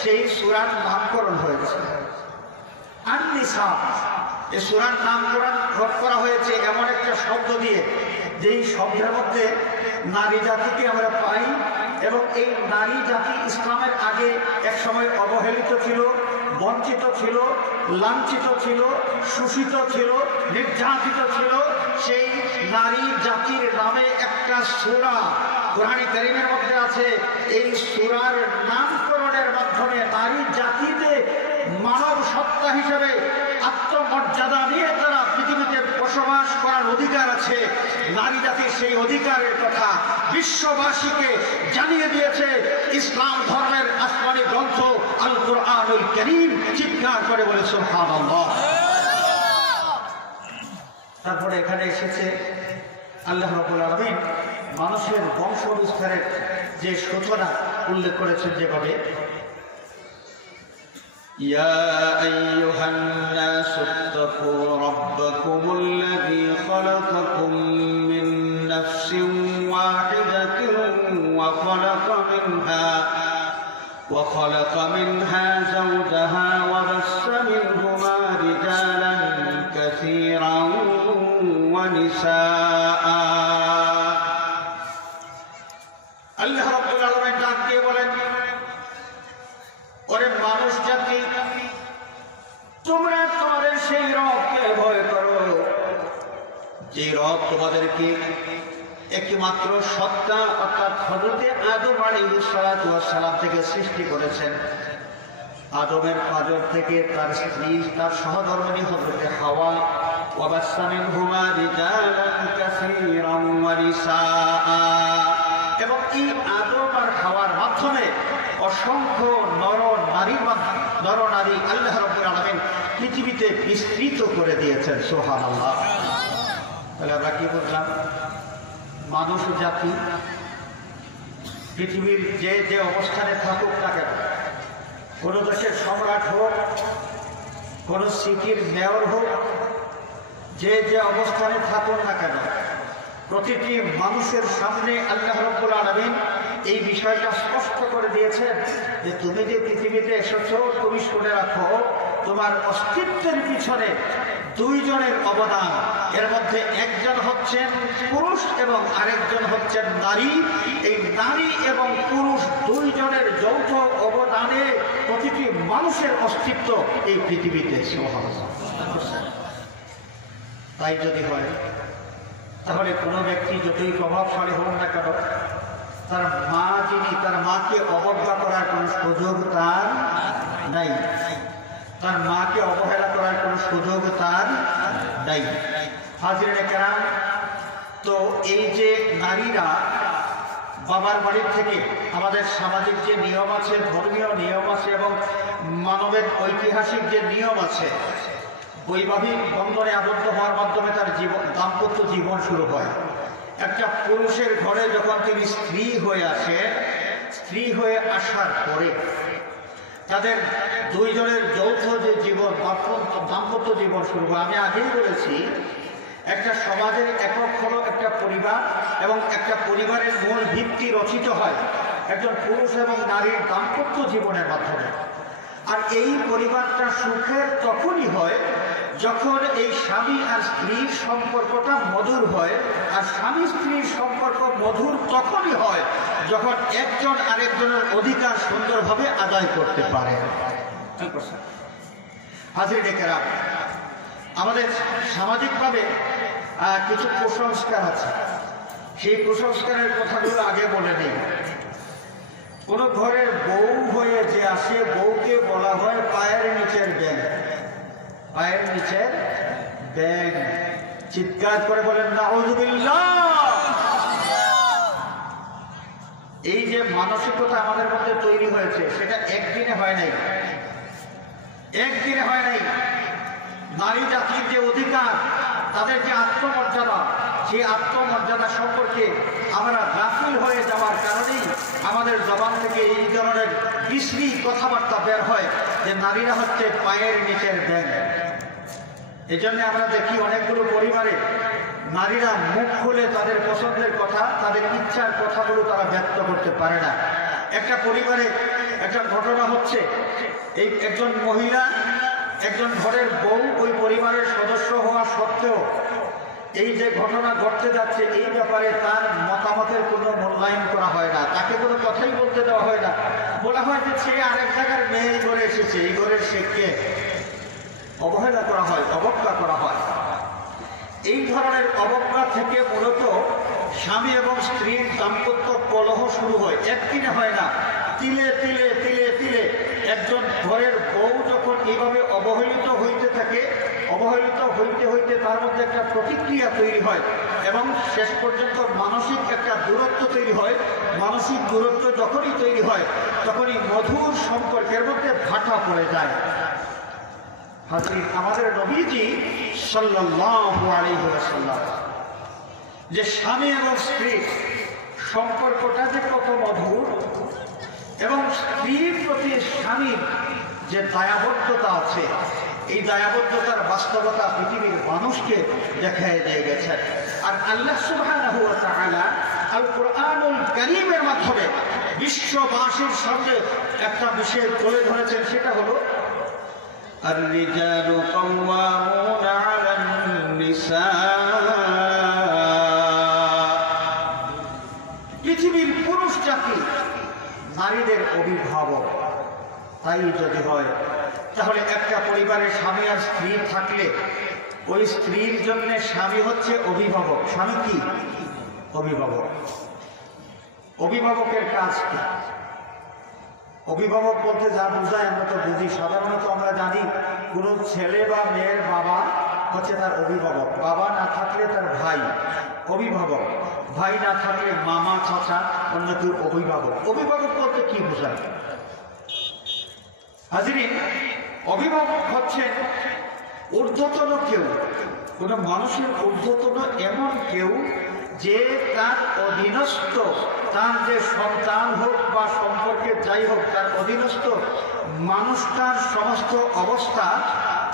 সেই সূরার নামকরণ হয়েছে আন-নিসা। এই সূরার নামকরণ করা হয়েছে এমন একটা শব্দ দিয়ে, যেই শব্দের মধ্যে নারী জাতিকে আমরা পাই, এবং এই নারী জাতি ইসলামের আগে এক সময় অবহেলিত ছিল, বঞ্চিত ছিল, লাঞ্ছিত ছিল, শোষিত ছিল, নির্যাতিত ছিল। সেই নারী জাতির নামে একটা সূরা কোরআনে কারীমের মধ্যে আছে। এই সূরার নামকরণের মাধ্যমে নারী জাতিতে মানব সত্তা হিসেবে আত্মমর্যাদা নিয়ে তারা পৃথিবীতে বসবাস করার অধিকার আছে। নারী জাতির সেই অধিকারের কথা বিশ্ববাসীকে জানিয়ে দিয়েছে ইসলাম ধর্মের আসমানি গ্রন্থ আল কুরআনুল কারীম। চিৎকার করে বলে সুবহানাল্লাহ। তারপরে এখানে এসেছে আল্লাহ রাব্বুল আলামিন মানুষের বংশ বিস্তারের যে সূচনা উল্লেখ করেছেন যেভাবে, يا أيها الناس اتقوا ربكم الذي خلقكم من نفس واحدة وخلق منها زوجها وبث منهما رجالا كثيرا ونساء। আল্লাহ রাব্বুল আলামিন ডাক দিয়ে বলেন, ওরে মানুষ জাতি, তোমরা তোমাদের সেই রবকে ভয় করো, যে রব তোমাদেরকে একমাত্র সত্তা অর্থাৎ হযরত আদম আলাইহিস সালাতু ওয়াস সালাম থেকে সৃষ্টি করেছেন। আদমের পাঁজর থেকে তার স্ত্রী, তার সহধর্মিণী হযরত হাওয়া, ওয়া বাসসা মিনহুমা রিজালান কাসীরান ওয়া নিসাআ। এবং এই আদম আর হাওয়ার মাধ্যমে অসংখ্য নর নারী আল্লাহ রাব্বুল আলামিন পৃথিবীতে বিস্তৃত করে দিয়েছেন। সুবহানাল্লাহ। তাহলে আমরা কি বুঝলাম? মানুষ জাতি পৃথিবীর যে যে অবস্থানে থাকুক না কেন, কোন দেশের সম্রাট হোক, কোন সিটির মেয়র হোক, যে যে অবস্থানে থাকুক না কেন, প্রতিটি মানুষের সামনে আল্লাহ রাব্বুল আলামিন এই বিষয়টা স্পষ্ট করে দিয়েছেন যে তুমি যে পৃথিবীতে এসেছো, তুমি শুনে রাখো, তোমার অস্তিত্বের পিছনে দুইজনের অবদান। এর মধ্যে একজন হচ্ছেন পুরুষ এবং আরেকজন হচ্ছেন নারী। এই নারী এবং পুরুষ দুইজনের যৌথ অবদানে প্রতিটি মানুষের অস্তিত্ব এই পৃথিবীতে। তাই যদি হয়, তাহলে কোনো ব্যক্তি যতই প্রভাবশালী হোক না কেন, তার মা যিনি, তার মাকে অবজ্ঞা করার কোনো সুযোগ তার নাই, তার মাকে অবহেলা করার কোনো সুযোগ তার নাই। হাজিরিনে কেরাম, তো এই যে নারীরা বাবার বাড়ির থেকে আমাদের সামাজিক যে নিয়ম আছে, ধর্মীয় নিয়ম আছে এবং মানবের ঐতিহাসিক যে নিয়ম আছে, বৈবাহিক বন্ধনে আবদ্ধ হওয়ার মাধ্যমে তার জীবন, দাম্পত্য জীবন শুরু হয়। একটা পুরুষের ঘরে যখন তিনি স্ত্রী হয়ে আসে, স্ত্রী হয়ে আসার পরে তাদের দুইজনের যৌথ যে জীবন, দাম্পত্য জীবন শুরু হয়। আমি আগেই বলেছি, একটা সমাজের একক হলো একটা পরিবার, এবং একটা পরিবারের মূল ভিত্তি রচিত হয় একজন পুরুষ এবং নারীর দাম্পত্য জীবনের মাধ্যমে। আর এই পরিবারটা সুখের তখনই হয় যখন এই স্বামী আর স্ত্রীর সম্পর্কটা মধুর হয়। আর স্বামী স্ত্রীর সম্পর্ক মধুর তখনই হয় যখন একজন আরেকজনের অধিকার সুন্দরভাবে আদায় করতে পারে। হাজিরিনে কেরাম, আমাদের সামাজিকভাবে কিছু কুসংস্কার আছে। সেই কুসংস্কারের কথাগুলো আগে বলে নেই। কোন ঘরের বউ হয়ে যে আসে, বউকে বলা হয় পায়ের নিচের ব্যাং। পায়ের নিচের ব্যাং। চিৎকার করে বলেন নাউযুবিল্লাহ। এই যে মানসিকতা আমাদের মধ্যে তৈরি হয়েছে, সেটা একদিনে হয় নাই, একদিনে হয় নাই। নারী জাতির যে অধিকার, তাদের যে আত্মমর্যাদা, সেই আত্মমর্যাদা সম্পর্কে আমরা গাফিল হয়ে যাওয়ার কারণেই আমাদের জবান থেকে এই ধরনের বিশ্রী কথাবার্তা বের হয় যে নারীরা হচ্ছে পায়ের নিচের ব্যাং। এই জন্য আমরা দেখি অনেকগুলো পরিবারে নারীরা মুখ খুলে তাদের পছন্দের কথা, তাদের ইচ্ছার কথাগুলো তারা ব্যক্ত করতে পারে না। একটা পরিবারে একটা ঘটনা হচ্ছে, এই একজন মহিলা, একজন ঘরের বউ, ওই পরিবারের সদস্য হওয়া সত্ত্বেও এই যে ঘটনা ঘটতে যাচ্ছে এই ব্যাপারে তার মতামতের কোনো মূল্যায়ন করা হয় না, তাকে কোনো কথাই বলতে দেওয়া হয় না। বলা হয় যে সে আরেক জায়গার মেয়ে ঘরে এসেছে, এই ঘরের শেখকে অবহেলা করা হয়, অবজ্ঞা করা হয়। এই ধরনের অবজ্ঞা থেকে মূলত স্বামী এবং স্ত্রীর দাম্পত্য কলহ শুরু হয়। একদিনে হয় না, তিলে তিলে তিলে তিলে একজন ঘরের বউ যখন এইভাবে অবহেলিত হইতে থাকে, অবহেলিত হইতে হইতে তার মধ্যে একটা প্রতিক্রিয়া তৈরি হয় এবং শেষ পর্যন্ত মানসিক একটা দূরত্ব তৈরি হয়। মানসিক দূরত্ব যখনই তৈরি হয় তখনই মধুর সম্পর্কের মধ্যে ভাটা পড়ে যায়। আমাদের নবীজি সাল্লাল্লাহু আলাইহি ওয়াসাল্লাম যে স্বামী এবং স্ত্রী সম্পর্কটা যে কত মধুর এবং স্ত্রীর প্রতি স্বামীর যে দায়াবদ্ধতা আছে, এই দায়াবদ্ধতার বাস্তবতা পৃথিবীর মানুষকে দেখায় দিয়ে গেছেন। আর আল্লাহ সুবহানাহু ওয়া তাআলা আল কুরআনুল কারীমের মাধ্যমে বিশ্ববাসীর সামনে একটা বিষয় তুলে ধরেছেন, সেটা হলো الرجال قوامون على النساء। পৃথিবীর পুরুষ জাতি নারীদের অভিভাবক। তাই যদি হয় তাহলে একটা পরিবারের স্বামী আর স্ত্রী থাকলে ওই স্ত্রীর জন্য স্বামী হচ্ছে অভিভাবক। স্বামী কি? অভিভাবক। অভিভাবকের কাজ কি? অভিভাবক বলতে যা বোঝায় আমরা তো বুঝি, সাধারণত আমরা জানি কোনো ছেলে বা মেয়ের বাবা হচ্ছে তার অভিভাবক। বাবা না থাকলে তার ভাই অভিভাবক, ভাই না থাকলে মামা, চাচা, অন্য কেউ অভিভাবক। অভিভাবক বলতে কি বোঝায়? হাজিরিন, অভিভাবক হচ্ছেন ঊর্ধ্বতন কেউ, কোনো মানুষের ঊর্ধ্বতন এমন কেউ যে তার অধীনস্থ, তার যে সন্তান হোক বা সম্পর্কে যাই হোক, তার অধীনস্থ মানুষটার সমস্ত অবস্থা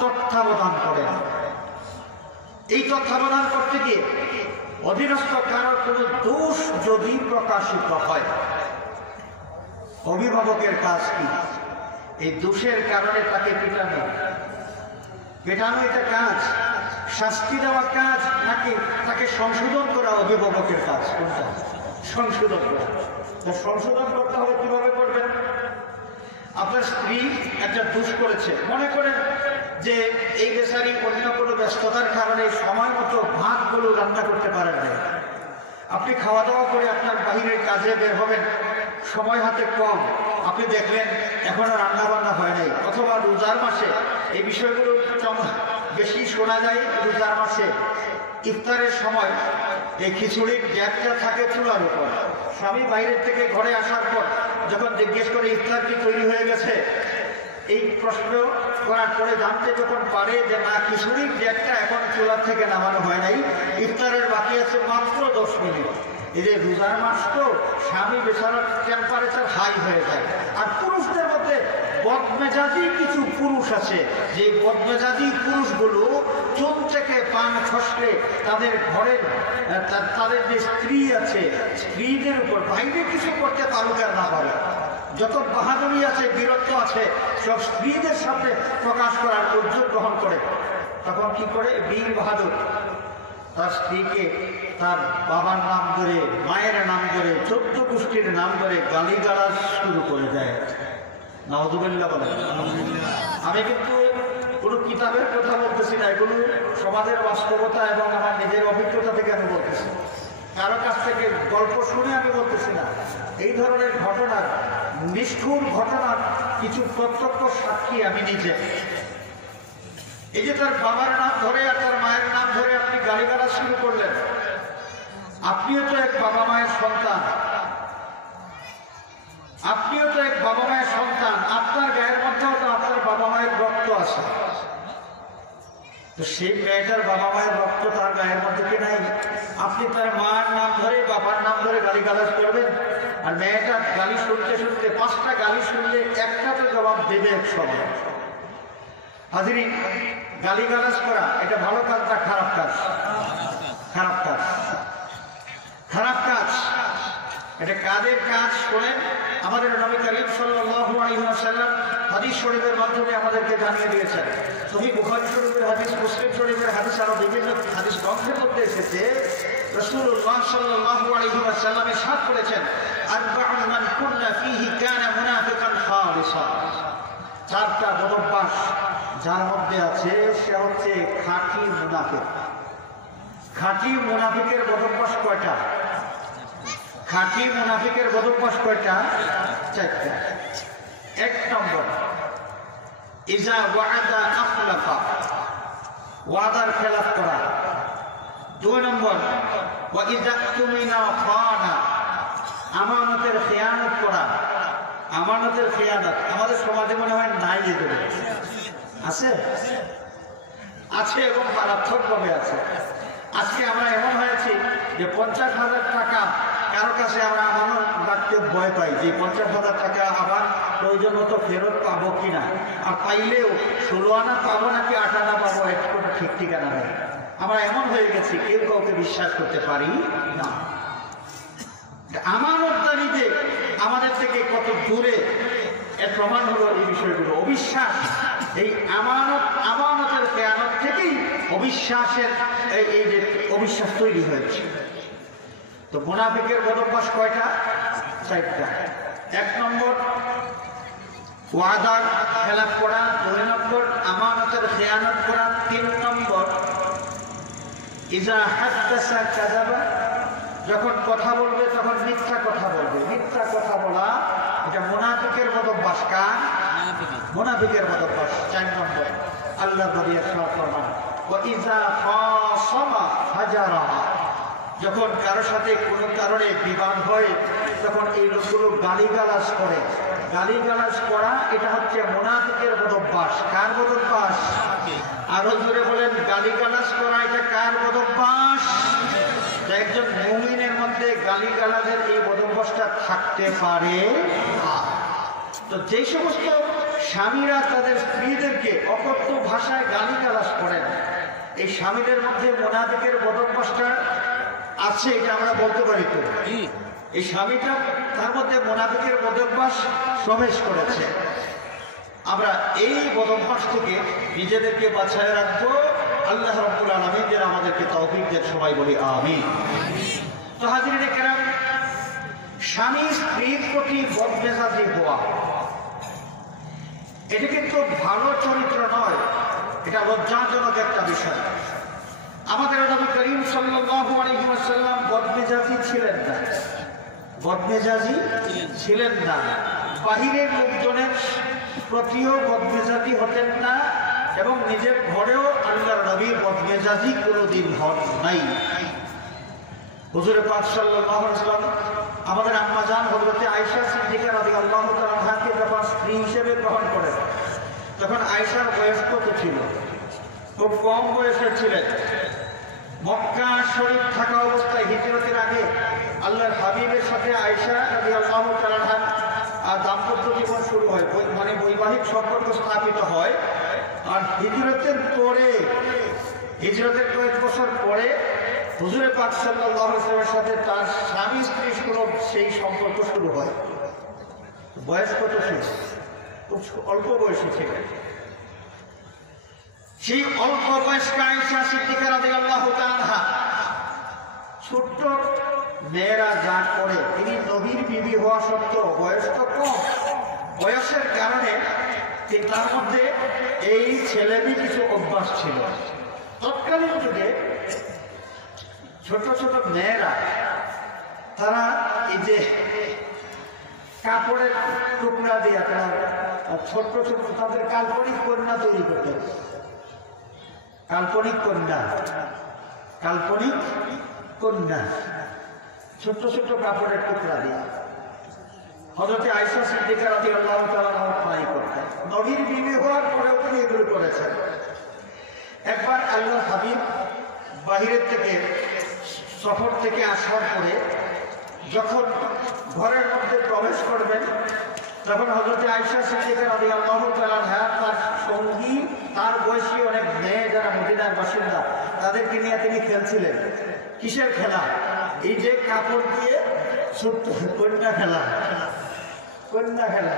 তত্ত্বাবধান করেন। এই তত্ত্বাবধান করতে গিয়ে অধীনস্থ কারোর কোনো দোষ যদি প্রকাশিত হয়, অভিভাবকের কাজ কি? এই দোষের কারণে তাকে পেটানো, পেটানো এটা কাজ, শাস্তি দেওয়া কাজ, নাকি তাকে সংশোধন করা অভিভাবকের কাজ? কোনটা? সংশোধন করা। সংশোধন করতে হবে কিভাবে করবেন? আপনার স্ত্রী একটা দোষ করেছে, মনে করেন যে এই বেচারি অন্য কোনো ব্যস্ততার কারণে সময় মতো ভাতগুলো রান্না করতে পারেন না। আপনি খাওয়া দাওয়া করে আপনার বাহিরের কাজে বের হবেন, সময় হাতে কম, আপনি দেখলেন এখনো রান্না বান্না হয় নাই। অথবা রোজার মাসে এই বিষয়গুলো বেশি শোনা যায়, রোজার মাসে ইফতারের সময় এই খিচুড়ির গ্যাপটা থাকে চুলার উপর। স্বামী বাইরের থেকে ঘরে আসার পর যখন জিজ্ঞেস করে ইফতার কি তৈরি হয়ে গেছে, এই প্রশ্ন করার পরে জানতে যখন পারে যে না, খিচুড়ির গ্যাপটা এখন চুলার থেকে নামানো হয় নাই, ইফতারের বাকি আছে মাত্র 10 মিনিট। এই যে রোজার মাস তো স্বামী বেচারার টেম্পারেচার হাই হয়ে যায়। আর পুরুষদের মধ্যে বদমেজাজি কিছু পুরুষ আছে, যে বদমেজাজি পুরুষগুলো চুন থেকে পান খসলে তাদের ঘরের তাদের যে স্ত্রী আছে, স্ত্রীদের উপর বাইরে কিছু করতে পারুক আর না পারে, যত বাহাদুরি আছে, বীরত্ব আছে, সব স্ত্রীদের সামনে প্রকাশ করার উদ্যোগ গ্রহণ করে। তখন কি করে? বীর বাহাদুর তার স্ত্রীকে তার বাবার নাম ধরে, মায়ের নাম ধরে, 14 গোষ্ঠীর নাম ধরে গালিগালাজ শুরু করে দেয়। নাউযুবিল্লাহ বলেন। আমি কিন্তু কোনো কিতাবের কথা বলতেছি না, এগুলো সমাজের বাস্তবতা এবং আমার নিজের অভিজ্ঞতা থেকে আমি বলতেছি, কারো কাছ থেকে গল্প শুনে আমি বলতেছি না। এই ধরনের ঘটনার, নিষ্ঠুর ঘটনার কিছু প্রত্যক্ষ সাক্ষী আমি নিজে। এই যে তার বাবার নাম ধরে আর তার মায়ের নাম ধরে আপনি গালিগালাজ শুরু করলেন, আপনিও তো এক বাবা মায়ের সন্তান, আপনিও তো এক বাবা মায়ের সন্তান, আপনার গায়ের মধ্যেও তো আপনার বাবা মায়ের রক্ত আছে। তো সেই মেয়েটার বাবা মায়ের রক্ত তার গায়ের মধ্যে কি নাই? আপনি তার মায়ের নাম ধরে, বাবার নাম ধরে গালিগালাজ করবেন, আর মেয়েটা গালি শুনতে শুনতে 5টা গালি শুনলে একটা তো জবাব দেবে এক সময়। হাজিরিন, গালিগালাজ করা এটা ভালো কাজ না খারাপ কাজ? খারাপ কাজ, খারাপ কাজ। এটা কাদের কাজ শোনেন। আমাদের নবী করিম সাল্লাল্লাহু আলাইহি ওয়াসাল্লাম হাদিস শরীফের মাধ্যমে আমাদেরকে জানিয়ে দিয়েছেন। সহিহ বুখারী শরীফের হাদিস, মুসলিম শরীফের হাদিস, আরো বিভিন্ন হাদিস গ্রন্থের মধ্যে এসেছে রাসূলুল্লাহ সাল্লাল্লাহু আলাইহি ওয়াসাল্লাম ইরশাদ করেছেন, আরবাউন মান কুননা ফীহি কানা মুনাফিকান খালিসা। চারটা বদঅভ্যাস যার মধ্যে আছে সে হচ্ছে খাঁটি মুনাফিক। খাঁটি মুনাফিকের বদঅভ্যাস কয়টা? খাঁটি মুনাফিকের বদঅভ্যাস কয়টা? চারটা। এক নম্বর, ইজা ওয়াদা আখলাফা, ওয়াদার খেলাফ করা। দুই নম্বর, ওয়া ইজা তুমিনা খানা, আমানতের খেয়ানত করা। আমানতের খেয়ানত আমাদের সমাজে মনে হয় নাই, এগুলো আছে আছে এবং মারাত্মকভাবে আছে। আজকে আমরা এমন হয়েছি যে 50,000 টাকা কারো কাছে আমরা আমানত রাখতে ভয় পাই যে 50,000 টাকা আবার প্রয়োজন মতো ফেরত পাবো কিনা, আর পাইলেও 16 আনা পাবো নাকি 8 আনা পাবো একটু ঠিক ঠিকানা নেই। আমরা এমন হয়ে গেছি কেউ কাউকে বিশ্বাস করতে পারি না। আমানতদারিতে আমাদের থেকে কত দূরে এর প্রমাণ হলো এই বিষয়গুলো। অবিশ্বাস, এই আমানতের খেয়ানত থেকেই অবিশ্বাসের এই যে অবিশ্বাস তৈরি হয়েছে। তো মুনাফিকের বদঅভ্যাস কয়টা? চারটা। এক নম্বর, ওয়াদার খেলাফ করা। দুই নম্বর, আমানতের খেয়ানত করা। তিন নম্বর, ইজা হাদ্দাসা কাযাবা, যখন কথা বলবে তখন মিথ্যা কথা বলবে। মিথ্যা কথা বলা এটা মুনাফিকের বদঅভ্যাস। কার? মুনাফিকের বদঅভ্যাস। 4 নম্বর, আল্লাহ নবী ইরশাদ ফরমান, ওয়া ইজা খাসামা ফাজারা, যখন কারো সাথে কোনো কারণে বিবাদ হয় তখন এই লোকগুলো গালিগালাজ করে। গালিগালাজ করা এটা হচ্ছে মুনাফিকের বদঅভ্যাস। কার বদঅভ্যাস? আরো জোরে বলেন, গালিগালাজ করা এটা কার বদঅভ্যাস? একজন মুমিনের মধ্যে গালিগালাজের এই বদঅভ্যাসটা থাকতে পারে না। তো যে সমস্ত স্বামীরা তাদের স্ত্রীদেরকে অকথ্য ভাষায় গালিগালাজ করেন, এই স্বামীদের মধ্যে মুনাফিকের বদঅভ্যাসটা আছে, এটা আমরা বলতে পারি। তো এই স্বামীটা তার মধ্যে মুনাফিকের বদঅভ্যাস প্রবেশ করেছে। আমরা এই বদঅভ্যাস থেকে নিজেদেরকে বাঁচায় রাখবো। আল্লাহ রাব্বুল আলামিন যেন আমাদেরকে তৌফিক দেন, সবাই বলি আমিন। তো হাজিরিনে কেরাম, স্বামী স্ত্রীর প্রতি বদমেজাজি হওয়া এটা কিন্তু ভালো চরিত্র নয়, এটা লজ্জাজনক একটা বিষয়। আমাদের নবী করিম সাল্লাল্লাহু আলাইহি ওয়াসাল্লাম বদমেজাজি ছিলেন না। বদমেজাজি ছিলেন না। বাহিরের লোকজনের প্রতিও বদমেজাজি হতেন না, এবং নিজের ঘরেও আল্লাহর নবী বদমেজাজি কোনোদিন হন নাই। হুজুর পাক সাল্লাল্লাহু আলাইহি ওয়াসাল্লাম আমাদের আম্মা জান হযরতে আয়েশা সিদ্দিকা রাদিয়াল্লাহু তাআলা আনহাকে যখন স্ত্রী হিসেবে গ্রহণ করেন, তখন আয়েশার বয়স কত ছিল? খুব কম বয়সের ছিলেন। মক্কা শরীফ থাকা অবস্থায় হিজরতের আগে আল্লাহর হাবিবের সাথে আয়েশা রাদিয়াল্লাহু তাআলা আনহা দাম্পত্য জীবন শুরু হয়, মানে বৈবাহিক সম্পর্ক স্থাপিত হয়। আর হিজরতের পরে, হিজরতের কয়েক বছর পরে হুজুরে পাক সাল্লাল্লাহু আলাইহি ওয়াসাল্লামের সাথে তার স্বামী স্ত্রী সুলভ সেই সম্পর্ক শুরু হয়। বয়স কত ছিল? খুব অল্প বয়সী ছিলেন। সেই অল্প বয়স্ক আয়েশা সিদ্দিকা রাদিয়াল্লাহু তাআলা আনহা, ছোট্ট মেয়েরা যা করে, তিনি নবীর বিবি হওয়া সত্ত্বেও বয়স তো কম, বয়সের কারণে তার মধ্যে এই ছেলেরই কিছু অভ্যাস ছিল। তৎকালীন যুগে ছোট ছোট মেয়েরা তারা এই যে কাপড়ের টুকরা দিয়ে তারা ছোট্ট ছোট তাদের কাল্পনিক কন্যা তৈরি করতে। কাল্পনিক কন্যা, কাল্পনিক কন্যা ছোট্ট ছোট্ট কাপড়ের টুকরা দিয়ে হযরতে আয়েশা সিদ্দিকা রাদিয়াল্লাহু তাআলা আনহা করতেন। নবীর বিবি হওয়ার পরেও তিনি এগুলো করেছেন। একবার আল্লাহর হাবিব বাহিরের থেকে সফর থেকে আসার পরে যখন ঘরের মধ্যে প্রবেশ করবেন, তখন হযরতে আয়েশা সিদ্দিকা রাদিয়াল্লাহু তাআলা আনহা তার সঙ্গী, তার বয়সী অনেক মেয়ে যারা মদিনার বাসিন্দা, তাদেরকে নিয়ে তিনি খেলছিলেন। কিসের খেলা? এই যে কাপড় দিয়ে ছোট্ট কন্যা খেলা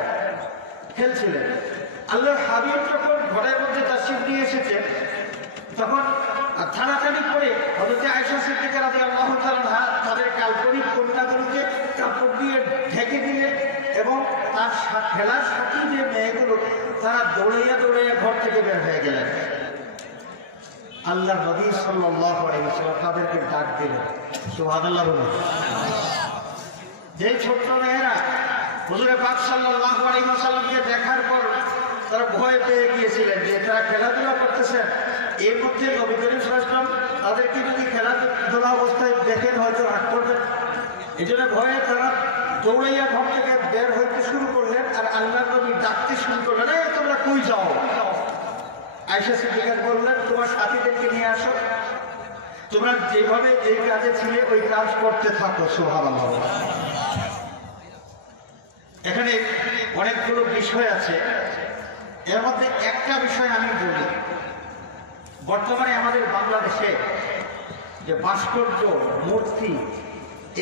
খেলছিলেন। আল্লাহর হাবিব যখন ঘরের মধ্যে তাশরীফ নিয়ে এসেছেন তখন থানাথানি করে হযরত আয়েশা সিদ্দিকা রাদিয়াল্লাহু তাআলা আনহা তাদের কাল্পনিক কন্যাগুলোকে কাপড় দিয়ে ঢেকে দিলেন এবং তার খেলার সাথী যে মেয়েগুলো তারা দৌড়াইয়া ঘর থেকে বের হয়ে গেলেন। আল্লাহ নবী সাল্লাল্লাহু আলাইহি ওয়াসাল্লাম তাদেরকে ডাক দিলেন। সুবহানাল্লাহ বলুন। যে ছোট্ট মেয়েরা হুজুরে পাক সাল্লাল্লাহু আলাইহি ওয়াসাল্লামকে দেখার পর তারা ভয় পেয়ে গিয়েছিলেন যে তারা খেলাধুলা করতেছেন, এর মধ্যে নবী করিম সাল্লাল্লাহু আলাইহি ওয়াসাল্লাম তাদেরকে যদি খেলাধুলা অবস্থায় দেখেন হয়তো রাগ করবেন। এই জন্য ভয়ে তারা দৌড়াইয়া ঘর থেকে বের হইতে শুরু করলেন আর আল্লাহ নবী ডাকতে শুরু করলেন, এই তোমরা কই যাও? আয়েশা সিদ্দিকা বললেন, তোমার সাথীদেরকে নিয়ে আসো, তোমরা যেভাবে যে কাজে ছিলে ওই কাজ করতে থাকো। সুবহানাল্লাহ। এখানে অনেকগুলো বিষয় আছে, এর মধ্যে একটা বিষয় আমি বলি। বর্তমানে আমাদের বাংলাদেশে যে ভাস্কর্য মূর্তি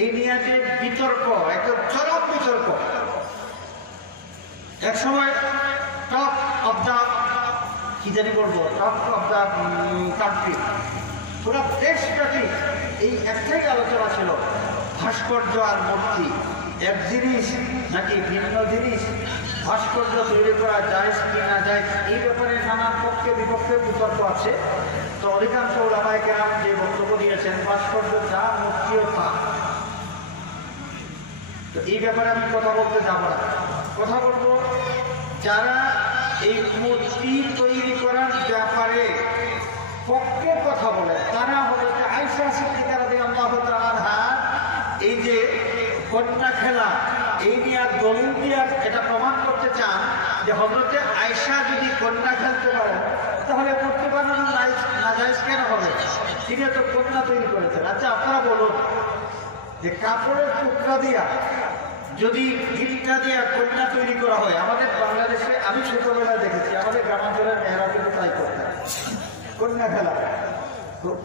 এই নিয়ে যে বিতর্ক, একটা চরম বিতর্ক, এক সময় টপ অফ দা কি জানি বলবো, টপ অফ দা কান্ট্রি, পুরো দেশব্যাপী এই একটাই আলোচনা ছিল ভাস্কর্য আর মূর্তি এক জিনিস নাকি ভিন্ন জিনিস, ভাস্কর্য তৈরি করা যায় কি না যায় এই ব্যাপারে নানান পক্ষে বিপক্ষে বিতর্ক আছে। তো অধিকাংশ ওলামায়ে কেরাম যে বক্তব্য দিয়েছেন ভাস্কর্য যা মূর্তিও তা। তো এই ব্যাপারে আমি কথা বলতে যাব না, কথা বলবো যারা এই মূর্তি তৈরি করার ব্যাপারে পক্ষে কথা বলে তারা হযরত আয়েশা সিদ্দিকা রাদিয়াল্লাহু তাআলা আনহা এই যে কন্যা খেলা এই নিয়ে দলিল দিয়ে এটা প্রমাণ করতে চান যে হযরত আয়েশা যদি কন্যা খেলতে পারেন তাহলে মূর্তি বানানো নাজায়েজ কেন হবে? তিনি তো কন্যা তৈরি করেছেন। আচ্ছা আপনারা বলুন যে কাপড়ের টুকরা দিয়া যদি গিলটা দিয়া কন্যা তৈরি করা হয়, আমাদের বাংলাদেশে আমি ছোটবেলায় দেখেছি আমাদের গ্রামাঞ্চলের মেয়েরা কিন্তু তাই করতে কন্যা খেলা।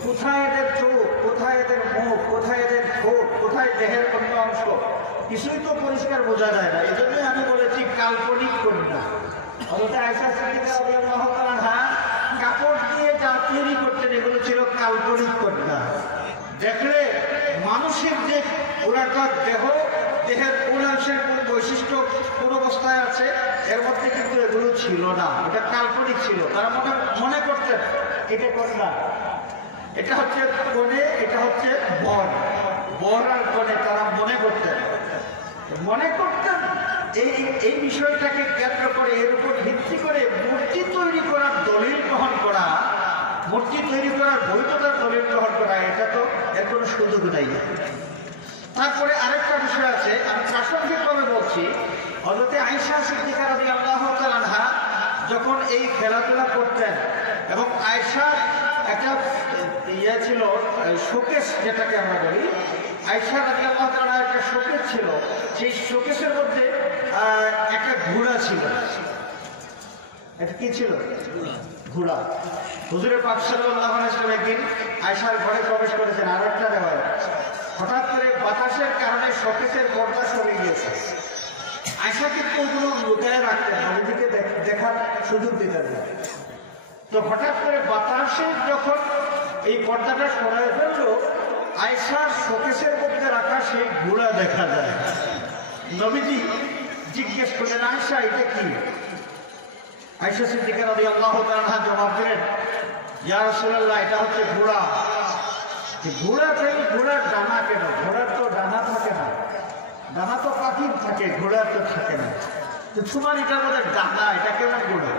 কোথায় এদের চোখ, কোথায় এদের মুখ, কোথায় এদের ঠোঁট, কোথায় দেহের অন্য অংশ কিছুই তো পরিষ্কার বোঝা যায় না। এই জন্যই আমি বলেছি কাল্পনিক কন্যা। হযরত আয়েশা সিদ্দিকা রাদিয়াল্লাহু তাআলা আনহা কাপড় দিয়ে যা তৈরি করতেন এগুলো ছিল কাল্পনিক কন্যা। দেখলে মানুষের যে পুরাটা দেহের কোন অংশের কোন বৈশিষ্ট্য কোন অবস্থায় আছে এর মধ্যে কিন্তু এগুলো ছিল না, এটা কাল্পনিক ছিল। তারা মনে করতেন এটা কন্যা, এটা হচ্ছে কনে, এটা হচ্ছে বর আর কনে, তারা মনে করতেন এই বিষয়টাকে কেন্দ্র করে এর উপর ভিত্তি করে মূর্তি তৈরি করার দলিল গ্রহণ করা, মূর্তি তৈরি করার বৈধতার দলিল গ্রহণ করা, এটা তো এর কোনো সুযোগ নেই। তারপরে আরেকটা বিষয় আছে, আমি প্রাসঙ্গিকভাবে বলছি, হযরত আয়েশা সিদ্দিকা রাদিয়াল্লাহু তাআলা আনহা যখন এই খেলাধুলা করতেন এবং আয়েশা একটা ইয়ে ছিল শোকেস যেটাকে আমরা বলি, আয়েশা রাদিয়াল্লাহু তাআলা একটা শোকেস ছিল, সেই শোকেসের মধ্যে একটা ঘোড়া ছিল। এটা কি ছিল? ঘোড়া। হুজুরে পাক সাল্লাল্লাহু আলাইহি ওয়াসাল্লাম একদিন আয়েশার ঘরে প্রবেশ করেছেন। আর একটা রেওয়ায়াত, হঠাৎ করে বাতাসের কারণে শোকেসের পর্দা সরে গিয়েছে। আয়েশা কিন্তু ওগুলো লুকায় রাখতেন, নবীজিকে দেখার সুযোগ দিতেন না। তো হঠাৎ করে বাতাসে যখন এই পর্দাটা সরাই ফেললো, আয়েশার শোকেসের মধ্যে রাখা সেই ঘোড়া দেখা যায়। নবীজি জিজ্ঞেস করলেন, আয়েশা এটা কি? আয়েশা সিদ্দিকা রাদিয়াল্লাহু তাআলা আনহা জবাব দিলেন, ইয়া রাসূলুল্লাহ এটা হচ্ছে ঘোড়া। ঘোড়া চাই, ঘোড়ার ডানা কেন? ঘোড়ার তো ডানা থাকে না, ডানা তো পাখির থাকে, ঘোড়ার তো থাকে না। তো তোমার এটা বোধহয় ডানা, এটা কেমন ঘোড়া?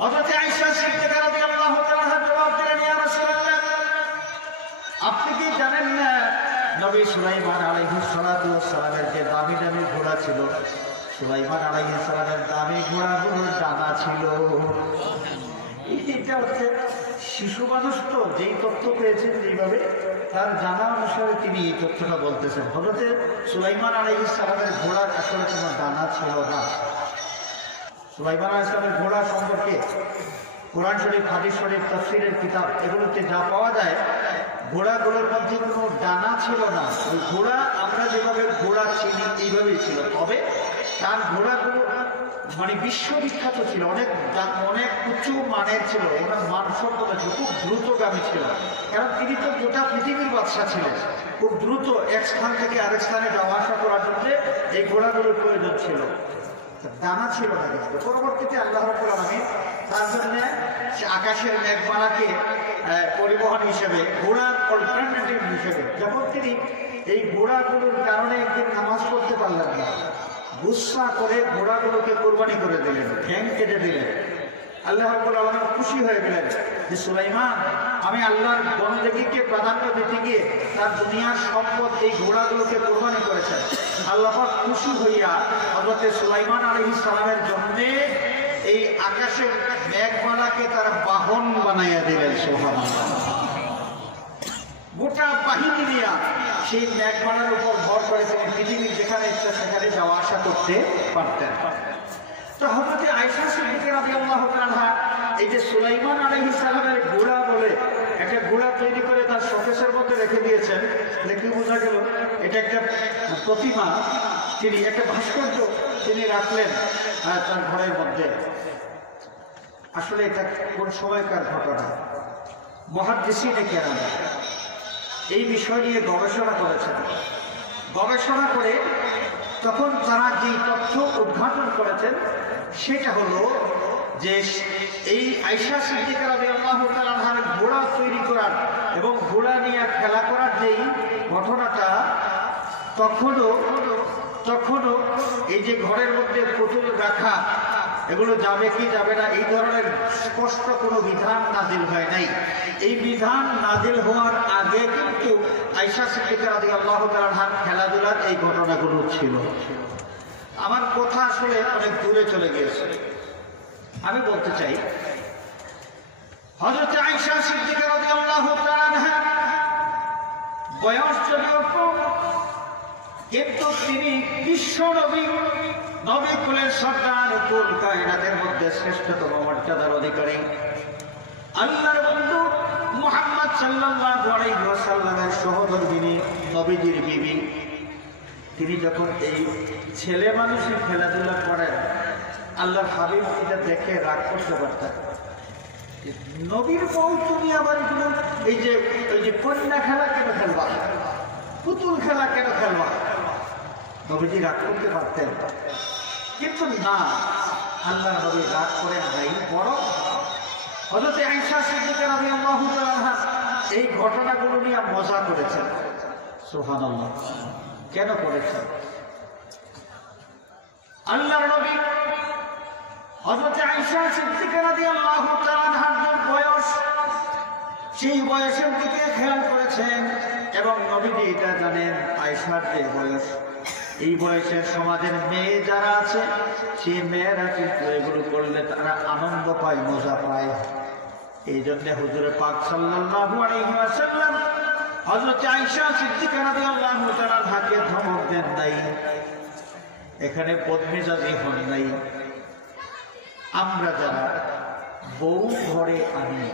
হযরত আয়েশা সিদ্দিকা রাদিয়াল্লাহু তাআলা আনহা জবাব দিলেন, ইয়া রাসূলুল্লাহ আপনি কি জানেন না নবী সুলাইমান আলাইহিস সালাতু ওয়াস সালামের যে দামি দামি ঘোড়া ছিল, সুলাইমান আলাইহিস সালামের দামি ঘোড়াগুলোর ডানা ছিল। এটা হচ্ছে শিশু মানুষ তো যেই তথ্য পেয়েছেন যেইভাবে তার জানা অনুসারে তিনি এই তথ্যটা বলতেছেন। হযরত সুলাইমান আলাইহিস সালামের ঘোড়ার আসলে কোনো ডানা ছিল না। সুলাইমান আলাইহিস সালামের ঘোড়া সম্পর্কে কোরআন শরীফ, হাদিস শরীফ, তাফসীরের কিতাব এগুলোতে যা পাওয়া যায়, ঘোড়াগুলোর মধ্যে কোনো ডানা ছিল না। ওই ঘোড়া আমরা যেভাবে ঘোড়া চিনি এইভাবেই ছিল, তবে তার ঘোড়াগুলো মানে বিশ্ববিখ্যাত ছিল, অনেক অনেক উঁচু মানের ছিল, ওনার মানসম্পন্ন ছিল, খুব দ্রুতগামী ছিল। কারণ তিনি তো গোটা পৃথিবীর বাদশা ছিলেন, খুব দ্রুত এক স্থান থেকে আরেক স্থানে যাওয়া আসা করার জন্য এই ঘোড়াগুলোর প্রয়োজন ছিল। ডানা ছিল না, কিন্তু পরবর্তীতে আল্লাহ রাব্বুল আলামিন তার জন্য আকাশের মেঘমালাকে পরিবহন হিসেবে ঘোড়ার অল্টারনেটিভ হিসেবে, যখন তিনি এই ঘোড়াগুলোর কারণে একদিন নামাজ পড়তে পারলেন না, গুসা করে ঘোড়াগুলোকে কোরবানি করে দিলেন, ঠ্যাং কেটে দিলেন। আল্লাহ রাব্বুল আলামিন খুশি হয়ে গেলেন যে সুলাইমান আমি আল্লাহর বন্দেগীকে প্রাধান্য দিতে গিয়ে তার দুনিয়ার সম্পদ এই ঘোড়াগুলোকে কোরবানি করেছেন। আল্লাহ পাক খুশি হইয়া হযরত সুলাইমান আলাইহিস সালামের জন্য এই আকাশের মেঘমালাকে তার বাহন বানাইয়া দিলেন। সুবহানাল্লাহ। গোটা বাহিনী নিয়ে সেই মেঘমালার উপর ভর করে তিনি পৃথিবীর যেখানে ইচ্ছা সেখানে যাওয়া আসা করতে পারতেন। তো হযরত আয়েশা সিদ্দিকা রাদিয়াল্লাহু তাআলা এই যে সুলাইমান আলাইহিস সালামের ঘোড়া বলে একটা ঘোড়া তৈরি করে তার শোকেসের মধ্যে রেখে দিয়েছেন, কি বোঝা গেল এটা একটা প্রতিমা, তিনি একটা ভাস্কর্য তিনি রাখলেন তার ঘরের মধ্যে। আসলে এটা কোন সময়কার ঘটনা? মুহাদ্দিসিনে কেরাম এই বিষয় নিয়ে গবেষণা করেছেন। গবেষণা করে তখন তারা যে তথ্য উদ্ঘাটন করেছেন সেটা হলো যে এই আয়েশা সিদ্দিকা রাদিয়াল্লাহু তাআলা আনহার ঘোড়া তৈরি করার এবং ঘোড়া নিয়ে খেলা করার যেই ঘটনাটা, তখনও এই যে ঘরের মধ্যে পুতুল রাখা এগুলো যাবে কি যাবে না এই ধরনের স্পষ্ট কোনো বিধান নাজিল হয় নাই। এই বিধান নাজিল হওয়ার আগে কিন্তু আয়েশা সিদ্দিকা রাদিয়াল্লাহু তাআলা আনহার খেলাধুলার এই ঘটনাগুলো ছিল। আমার কথা আসলে অনেক দূরে চলে গিয়েছে। আমি বলতে চাই হযরত আয়েশা সিদ্দিকা রাদিয়াল্লাহু তাআলা আনহা বয়স যদিও কম, কিন্তু তিনি বিশ্ব নবী, নবী কুলের সর্দার, কুল কায়নাতের মধ্যে শ্রেষ্ঠতম মর্যাদার অধিকারী, আল্লাহর বন্ধু মুহাম্মদ সাল্লাল্লাহু আলাইহি ওয়াসাল্লামের সহধর্মিণী, নবীজির বিবি। তিনি যখন এই ছেলে মানুষের খেলাধুলা করেন, আল্লাহর হাবিব এটা দেখে রাগ করতে পারতেন। নবীর বউ তুমি আবার এগুলো এই যে কন্যা খেলা কেন খেলবা, পুতুল খেলা কেন খেলবা? নবীজি রাগ করতে পারতেন, কিন্তু না, আল্লাহর নবী রাগ করে নাই, বরং হযরত আয়েশা সিদ্দিকা রাদিয়াল্লাহু তাআলা আনহা এই ঘটনাগুলো নিয়ে মজা করেছেন। সুবহানাল্লাহ। কেন করেছেন? আল্লাহর নবী হযরত আয়েশা সিদ্দিকা রাদিয়াল্লাহু তাআলা আনহার যে বয়স, সেই বয়সের দিকে খেয়াল করেছেন এবং নবীজি এটা জানেন আয়েশার যে বয়স, এই বয়সের সমাজের মেয়ে যারা আছে সেই মেয়েরা কিন্তু এগুলো করলে তারা আনন্দ পায়, মজা পায়। এই জন্য হুজুর পাক সাল্লাল্লাহু আলাইহি ওয়াসাল্লাম হযরত আয়েশা সিদ্দিকা রাদিয়াল্লাহু তাআলা আনহাকে ধমক দেন নাই, এখানে বদমেজাজি হন নাই। আমরা যারা বউ ঘরে আনি,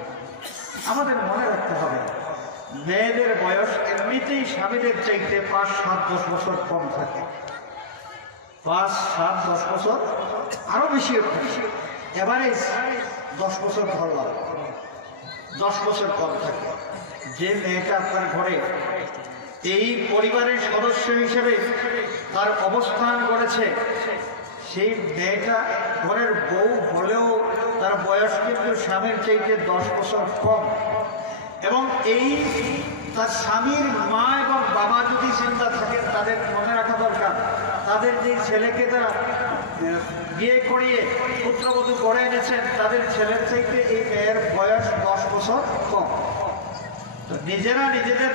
আমাদের মনে রাখতে হবে মেয়েদের বয়স এমনিতেই স্বামীদের চাইতে 5-7-10 বছর কম থাকে। 5-7-10 বছর আরো বেশি থাকে, এভারেজ 10 বছর ধরলাম, 10 বছর কম থাকে। যে মেয়েটা আপনার ঘরে এই পরিবারের সদস্য হিসেবে তার অবস্থান করেছে, সেই মেয়েটা ঘরের বউ হলেও তার বয়স কিন্তু স্বামীর চাইতে 10 বছর কম। এবং এই তার স্বামীর মা এবং বাবা যদি চিন্তা থাকেন, তাদের মনে রাখা দরকার তাদের যে ছেলেকে তারা বিয়ে করিয়ে পুত্রবধূ করে এনেছেন, তাদের ছেলের চাইতে এই মেয়ের বয়স 10 বছর কম। তো নিজেরা নিজেদের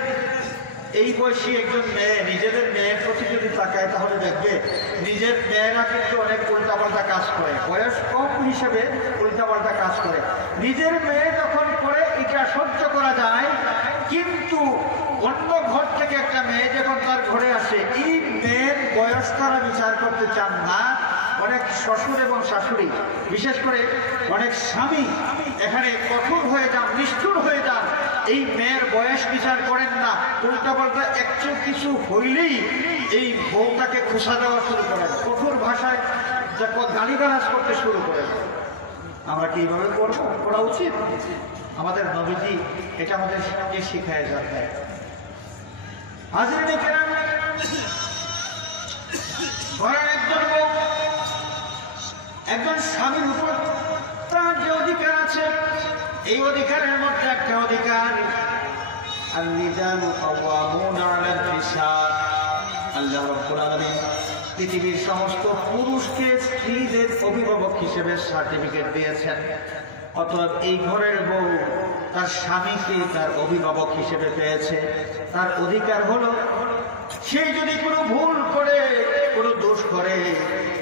এই বয়সী একজন মেয়ে নিজেদের মেয়ের প্রতি যদি তাকায়, তাহলে দেখবে নিজের মেয়েরা কিন্তু অনেক উল্টাপাল্টা কাজ করে, বয়স কম হিসেবে উল্টাপাল্টা কাজ করে। নিজের মেয়ে যখন করে এটা সহ্য করা যায়, কিন্তু অন্য ঘর থেকে একটা মেয়ে যখন তার ঘরে আসে, এই মেয়ের বয়স তারা বিচার করতে চান না। অনেক শ্বশুর এবং শাশুড়ি, বিশেষ করে অনেক স্বামী এখানে কঠোর হয়ে যান, নিষ্ঠুর হয়ে যান। এই মেয়ের বয়স বিচার করেন না, উল্টা পাল্টা একটু কিছু হইলেই এই বউটাকে খোসা দেওয়া শুরু করেন, কঠোর ভাষায় গালিগালাজ করতে শুরু করেন। আমরা কি এইভাবে করবো? করা উচিত? আমাদের নবীজি এটা আমাদেরকে শিখায় যাবে। হাজরিনে কেরাম, ঘরের একজন বউ, একজন স্বামীর উপর তার যে অধিকার আছে, এই অধিকারের মধ্যে একটা অধিকার আল্লাহ রাব্বুল আলামিন পৃথিবীর সমস্ত পুরুষকে স্ত্রীদের অভিভাবক হিসেবে সার্টিফিকেট দিয়েছেন। অতএব এই ঘরের বউ তার স্বামীকে তার অভিভাবক হিসেবে পেয়েছে। তার অধিকার হলো সে যদি কোনো ভুল করে, কোনো দোষ করে,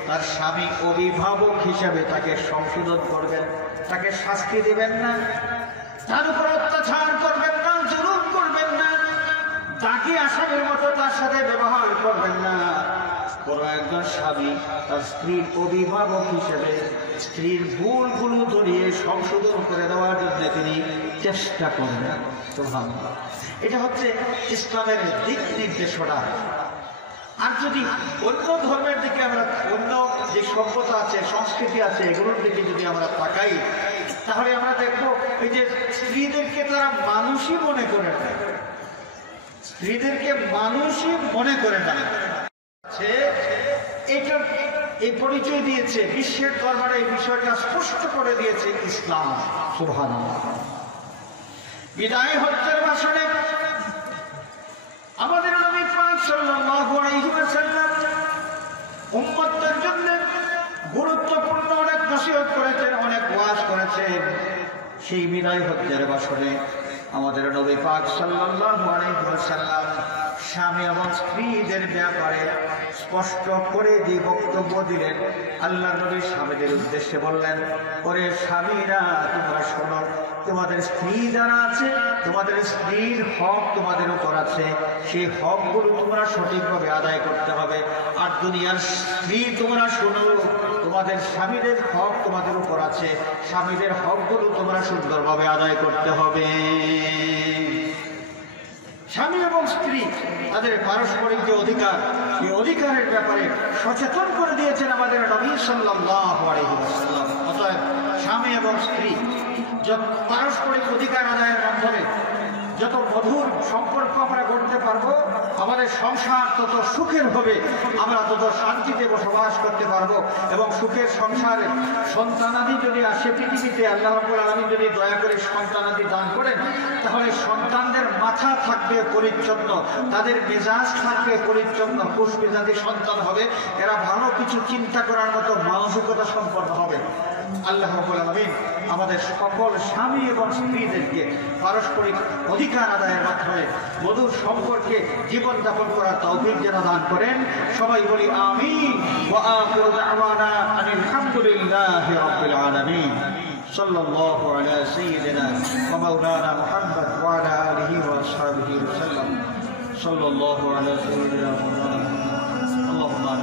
তার স্বামী অভিভাবক হিসেবে তাকে সংশোধন করবেন, তাকে শাস্তি দেবেন না, তার উপর অত্যাচার করবেন না, জুলুম করবেন না, তাকে আসামের মতো তার সাথে ব্যবহার করবেন না। বড় একজন স্বামী তার স্ত্রীর অভিভাবক হিসেবে স্ত্রীর ভুলগুলো ধরিয়ে সংশোধন করে দেওয়ার জন্য তিনি চেষ্টা করবেন। সুবহানাল্লাহ। এটা হচ্ছে ইসলামের দিক নির্দেশনা। আর যদি অন্য ধর্মের দিকে আমরা, অন্য যে সভ্যতা আছে, সংস্কৃতি আছে, এগুলোর দিকে যদি আমরা তাকাই, তাহলে আমরা দেখবো এই যে স্ত্রীদেরকে তারা মানুষই মনে করে না, স্ত্রীদেরকে মানুষই মনে করে না। এটা এই পরিচয় দিয়েছে বিশ্বের দরবারে, এই বিষয়টা স্পষ্ট করে দিয়েছে ইসলাম। সুবহানাল্লাহ। বিদায় হজ্জের ভাষণে আমাদের নবী পাক সাল্লাল্লাহু আলাইহি ওয়াসাল্লাম উম্মতের জন্য গুরুত্বপূর্ণ অনেক নসিহত করেছেন, অনেক ওয়াজ করেছেন। সেই বিদায় হজ্জের ভাষণে আমাদের নবী পাক সাল্লাল্লাহু আলাইহি ওয়াসাল্লাম স্বামী এবং স্ত্রীদের ব্যাপারে স্পষ্ট করে যে বক্তব্য দিলেন, আল্লাহ নবী স্বামীদের উদ্দেশ্যে বললেন, ওরে স্বামীরা তোমরা শোনো, তোমাদের স্ত্রী যারা আছে, তোমাদের স্ত্রীর হক তোমাদের উপর আছে, সেই হকগুলো তোমরা সঠিকভাবে আদায় করতে হবে। আর দুনিয়ার স্ত্রী তোমরা শোনো, তোমাদের স্বামীদের হক তোমাদের উপর আছে, স্বামীদের হকগুলো তোমরা সুন্দরভাবে আদায় করতে হবে। স্বামী এবং স্ত্রী তাদের পারস্পরিক যে অধিকার, এই অধিকারের ব্যাপারে সচেতন করে দিয়েছেন আমাদের নবী সাল্লাল্লাহু আলাইহি ওয়াসাল্লাম। অতএব স্বামী এবং স্ত্রী যত পারস্পরিক অধিকার আদায়ের মাধ্যমে যত মধুর সম্পর্ক আমরা করতে পারবো, আমাদের সংসার তত সুখের হবে, আমরা তত শান্তিতে বসবাস করতে পারবো। এবং সুখের সংসারে সন্তানাদি যদি আসে পৃথিবীতে, আল্লাহ রাব্বুল আলামিন যদি দয়া করে সন্তানাদি দান করেন, তাহলে সন্তানদের মাথা থাকবে পরিচ্ছন্ন, তাদের মেজাজ থাকবে পরিচ্ছন্ন, খুশ মেজাজি সন্তান হবে, এরা ভালো কিছু চিন্তা করার মতো মানসিকতা সম্পন্ন হবে। আল্লাহ রাব্বুল আলামিন আমাদের সকল স্বামী এবং স্ত্রীদেরকে পারস্পরিক অধিকার আদায়ের মাধ্যমে মধুর সম্পর্কে জীবনযাপন করার তৌফিক যেন দান করেন। সবাই বলি আমিন। ওয়া আখিরু দাওয়ানা আনিল হামদুলিল্লাহি রাব্বিল আলামিন। সাল্লাল্লাহু আলা সাইয়্যিদিনা ওয়া মাওলানা মুহাম্মদ ওয়া আলা আলিহি ওয়া আসহাবিহি ওয়া সাল্লাম। সাল্লাল্লাহু আলা সাইয়্যিদিনা মুহাম্মদ। আল্লাহুম্মা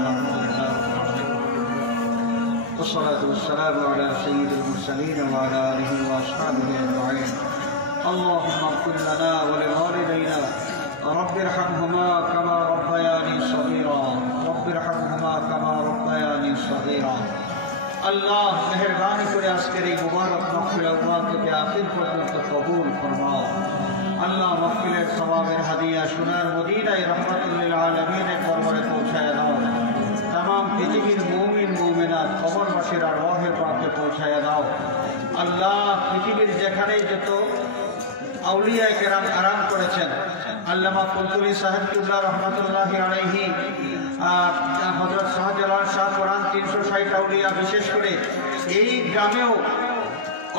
والصلاة والسلام على سيد المرسلين وعلى آله وأصحابه أجمعين. اللهم اغفر لنا ولوالدينا رب ارحمهما كما ربياني صغيرا رب ارحمهما كما ربياني صغيرا. আল্লাহ মেহেরবানি করে আজকের এই মুবারক মাহফিল আউয়াল থেকে আখির পর্যন্ত কবুল ফরমাও। আল্লাহ মাহফিলের সওয়াবের হাদিয়া সোনার মদিনায় রহমাতুল লিল আলামিনের দরবারে পৌঁছায় দাও। तमाम পৃথিবীর মুমিন মুমিনাত কবরবাসীর আরওয়াহে পাকে পৌঁছায় দাও। আল্লাহ পৃথিবীর যেখানেই যত আউলিয়া কেরাম আরাম করেছেন, আল্লামা কুলতুবি সাহেব কিবলা রহমাতুল্লাহি আলাইহি, হযরত শাহজালাল শাহ কোরআন 360 আউলিয়া, বিশেষ করে এই গ্রামেও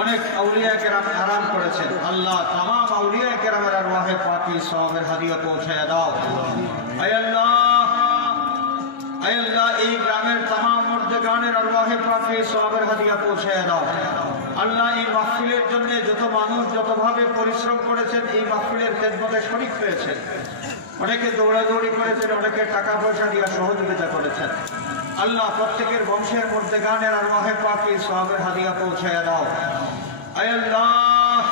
অনেক আউলিয়া কেরাম আরাম করেছেন। আল্লাহ तमाम আউলিয়া কেরামের আরওয়াহে পাকে সওয়াবের হাদিয়া পৌঁছায় দাও। আয় আল্লাহ, আয় আল্লাহ এই গ্রামের तमाम মুর্দেগানের আরওয়াহে পাকে সওয়াবের হাদিয়া পৌঁছায় দাও। আল্লাহ এই মাহফিলের জন্য যত মানুষ যতভাবে পরিশ্রম করেছেন, এই মাহফিলের খেদমতে শরীক হয়েছেন, অনেকে দৌড়াদৌড়ি করেছেন, অনেকে টাকা পয়সা দিয়ে সহযোগিতা করেছেন। আল্লাহ প্রত্যেকের বংশের মুর্দেগানের আরওয়াহে পাকে সওয়াবের হাদিয়া পৌঁছায় দাও। আয় আল্লাহ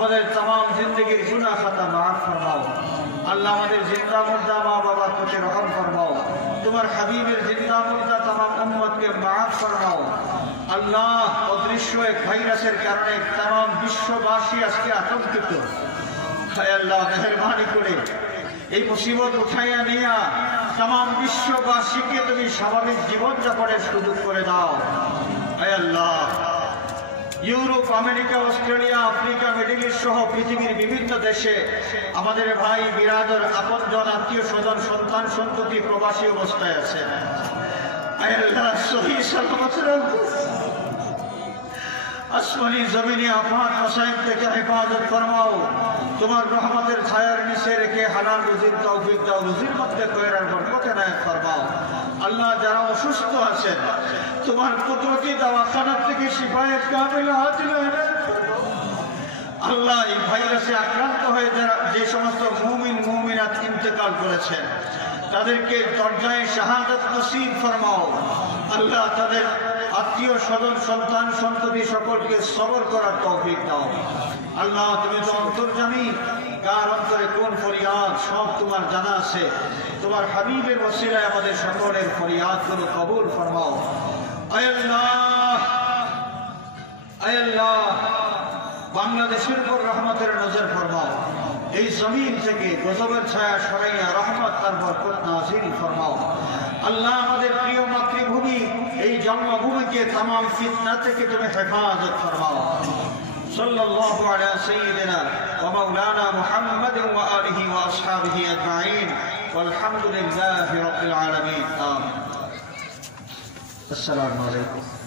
আমাদের तमाम जिंदगीर गुनाह खता माफ फरमाओ अल्लाह আমাদের जिंदा मुर्दा माँ बाबा को रहम फरमाओ तुम्हार हबीबेर जिंदा मुर्दा तमाम उम्मत के माफ फरमाओ अल्लाह अदृश्य एक भाइरासेर कारणे तमाम विश्ववासी आजके आतंकित हाय अल्लाह मेहरबानी करे এই মুসিবত উঠাইয়া নিয়া तमाम বিশ্ববাসীকে তুমি স্বাভাবিক জীবন যাপনের সুযোগ করে দাও হায় আল্লাহ Europe America Australia Africa Middle East सह पृथिवीर विभिन्न देशे आमादेर भाई बिरादर आपनजन आत्मीय स्वजन सन्तान सन्तति प्रवासी अवस्थाय आछे आय अल्लाह सही सलामत राखो आसमानी जमीने आफात मसाइब थेके हेफाजत फरमाओ तुम्हार रहमतेर छायार नीचे रेखे हालाल रुजिर तौफिक दाओ रुजिर मध्य खैरार बरकत इनायत फरमाओ अल्लाह যারা অসুস্থ আছেন তোমার কুদরতি দাওয়াখানা থেকে শিফায়ে কামিল হাসিল ইনায়ত ফরমাও আল্লাহ এই ভাইরাসে আক্রান্ত হয়ে যারা যে সমস্ত মুমিন মুমিনাত ইন্তেকাল করেছেন তাদেরকে দরজায়ে শাহাদাত নসিব ফরমাও আল্লাহ তাদের আত্মীয় স্বজন সন্তান সন্ততি সকলকে সবর করার তৌফিক দাও আল্লাহ তুমি তো অন্তর্যামী কার অন্তরে কোন ফরিয়াদ সব তোমার জানা আছে তোমার হাবিবের ওসিলায় আমাদের সকলের ফরিয়াদগুলো কবুল ফরমাও আয় আল্লাহ বাংলাদেশের উপর রহমতের নজর ফরমাও এই জমিন থেকে গজবের ছায়া সরাইয়া রহমত তার বরকত নাযিল ফরমাও আল্লাহ আমাদের প্রিয় মাতৃভূমি এই জন্মভূমিকে तमाम ফিতনা থেকে তুমি হেফাজত ফরমাও সাল্লাল্লাহু আলা সাইয়্যিদিনা ওয়া মাওলানা মুহাম্মাদিন ওয়া আলিহি ওয়া আসহাবিহি আজমাইন والحمد لله رب العالمين آمين السلام عليكم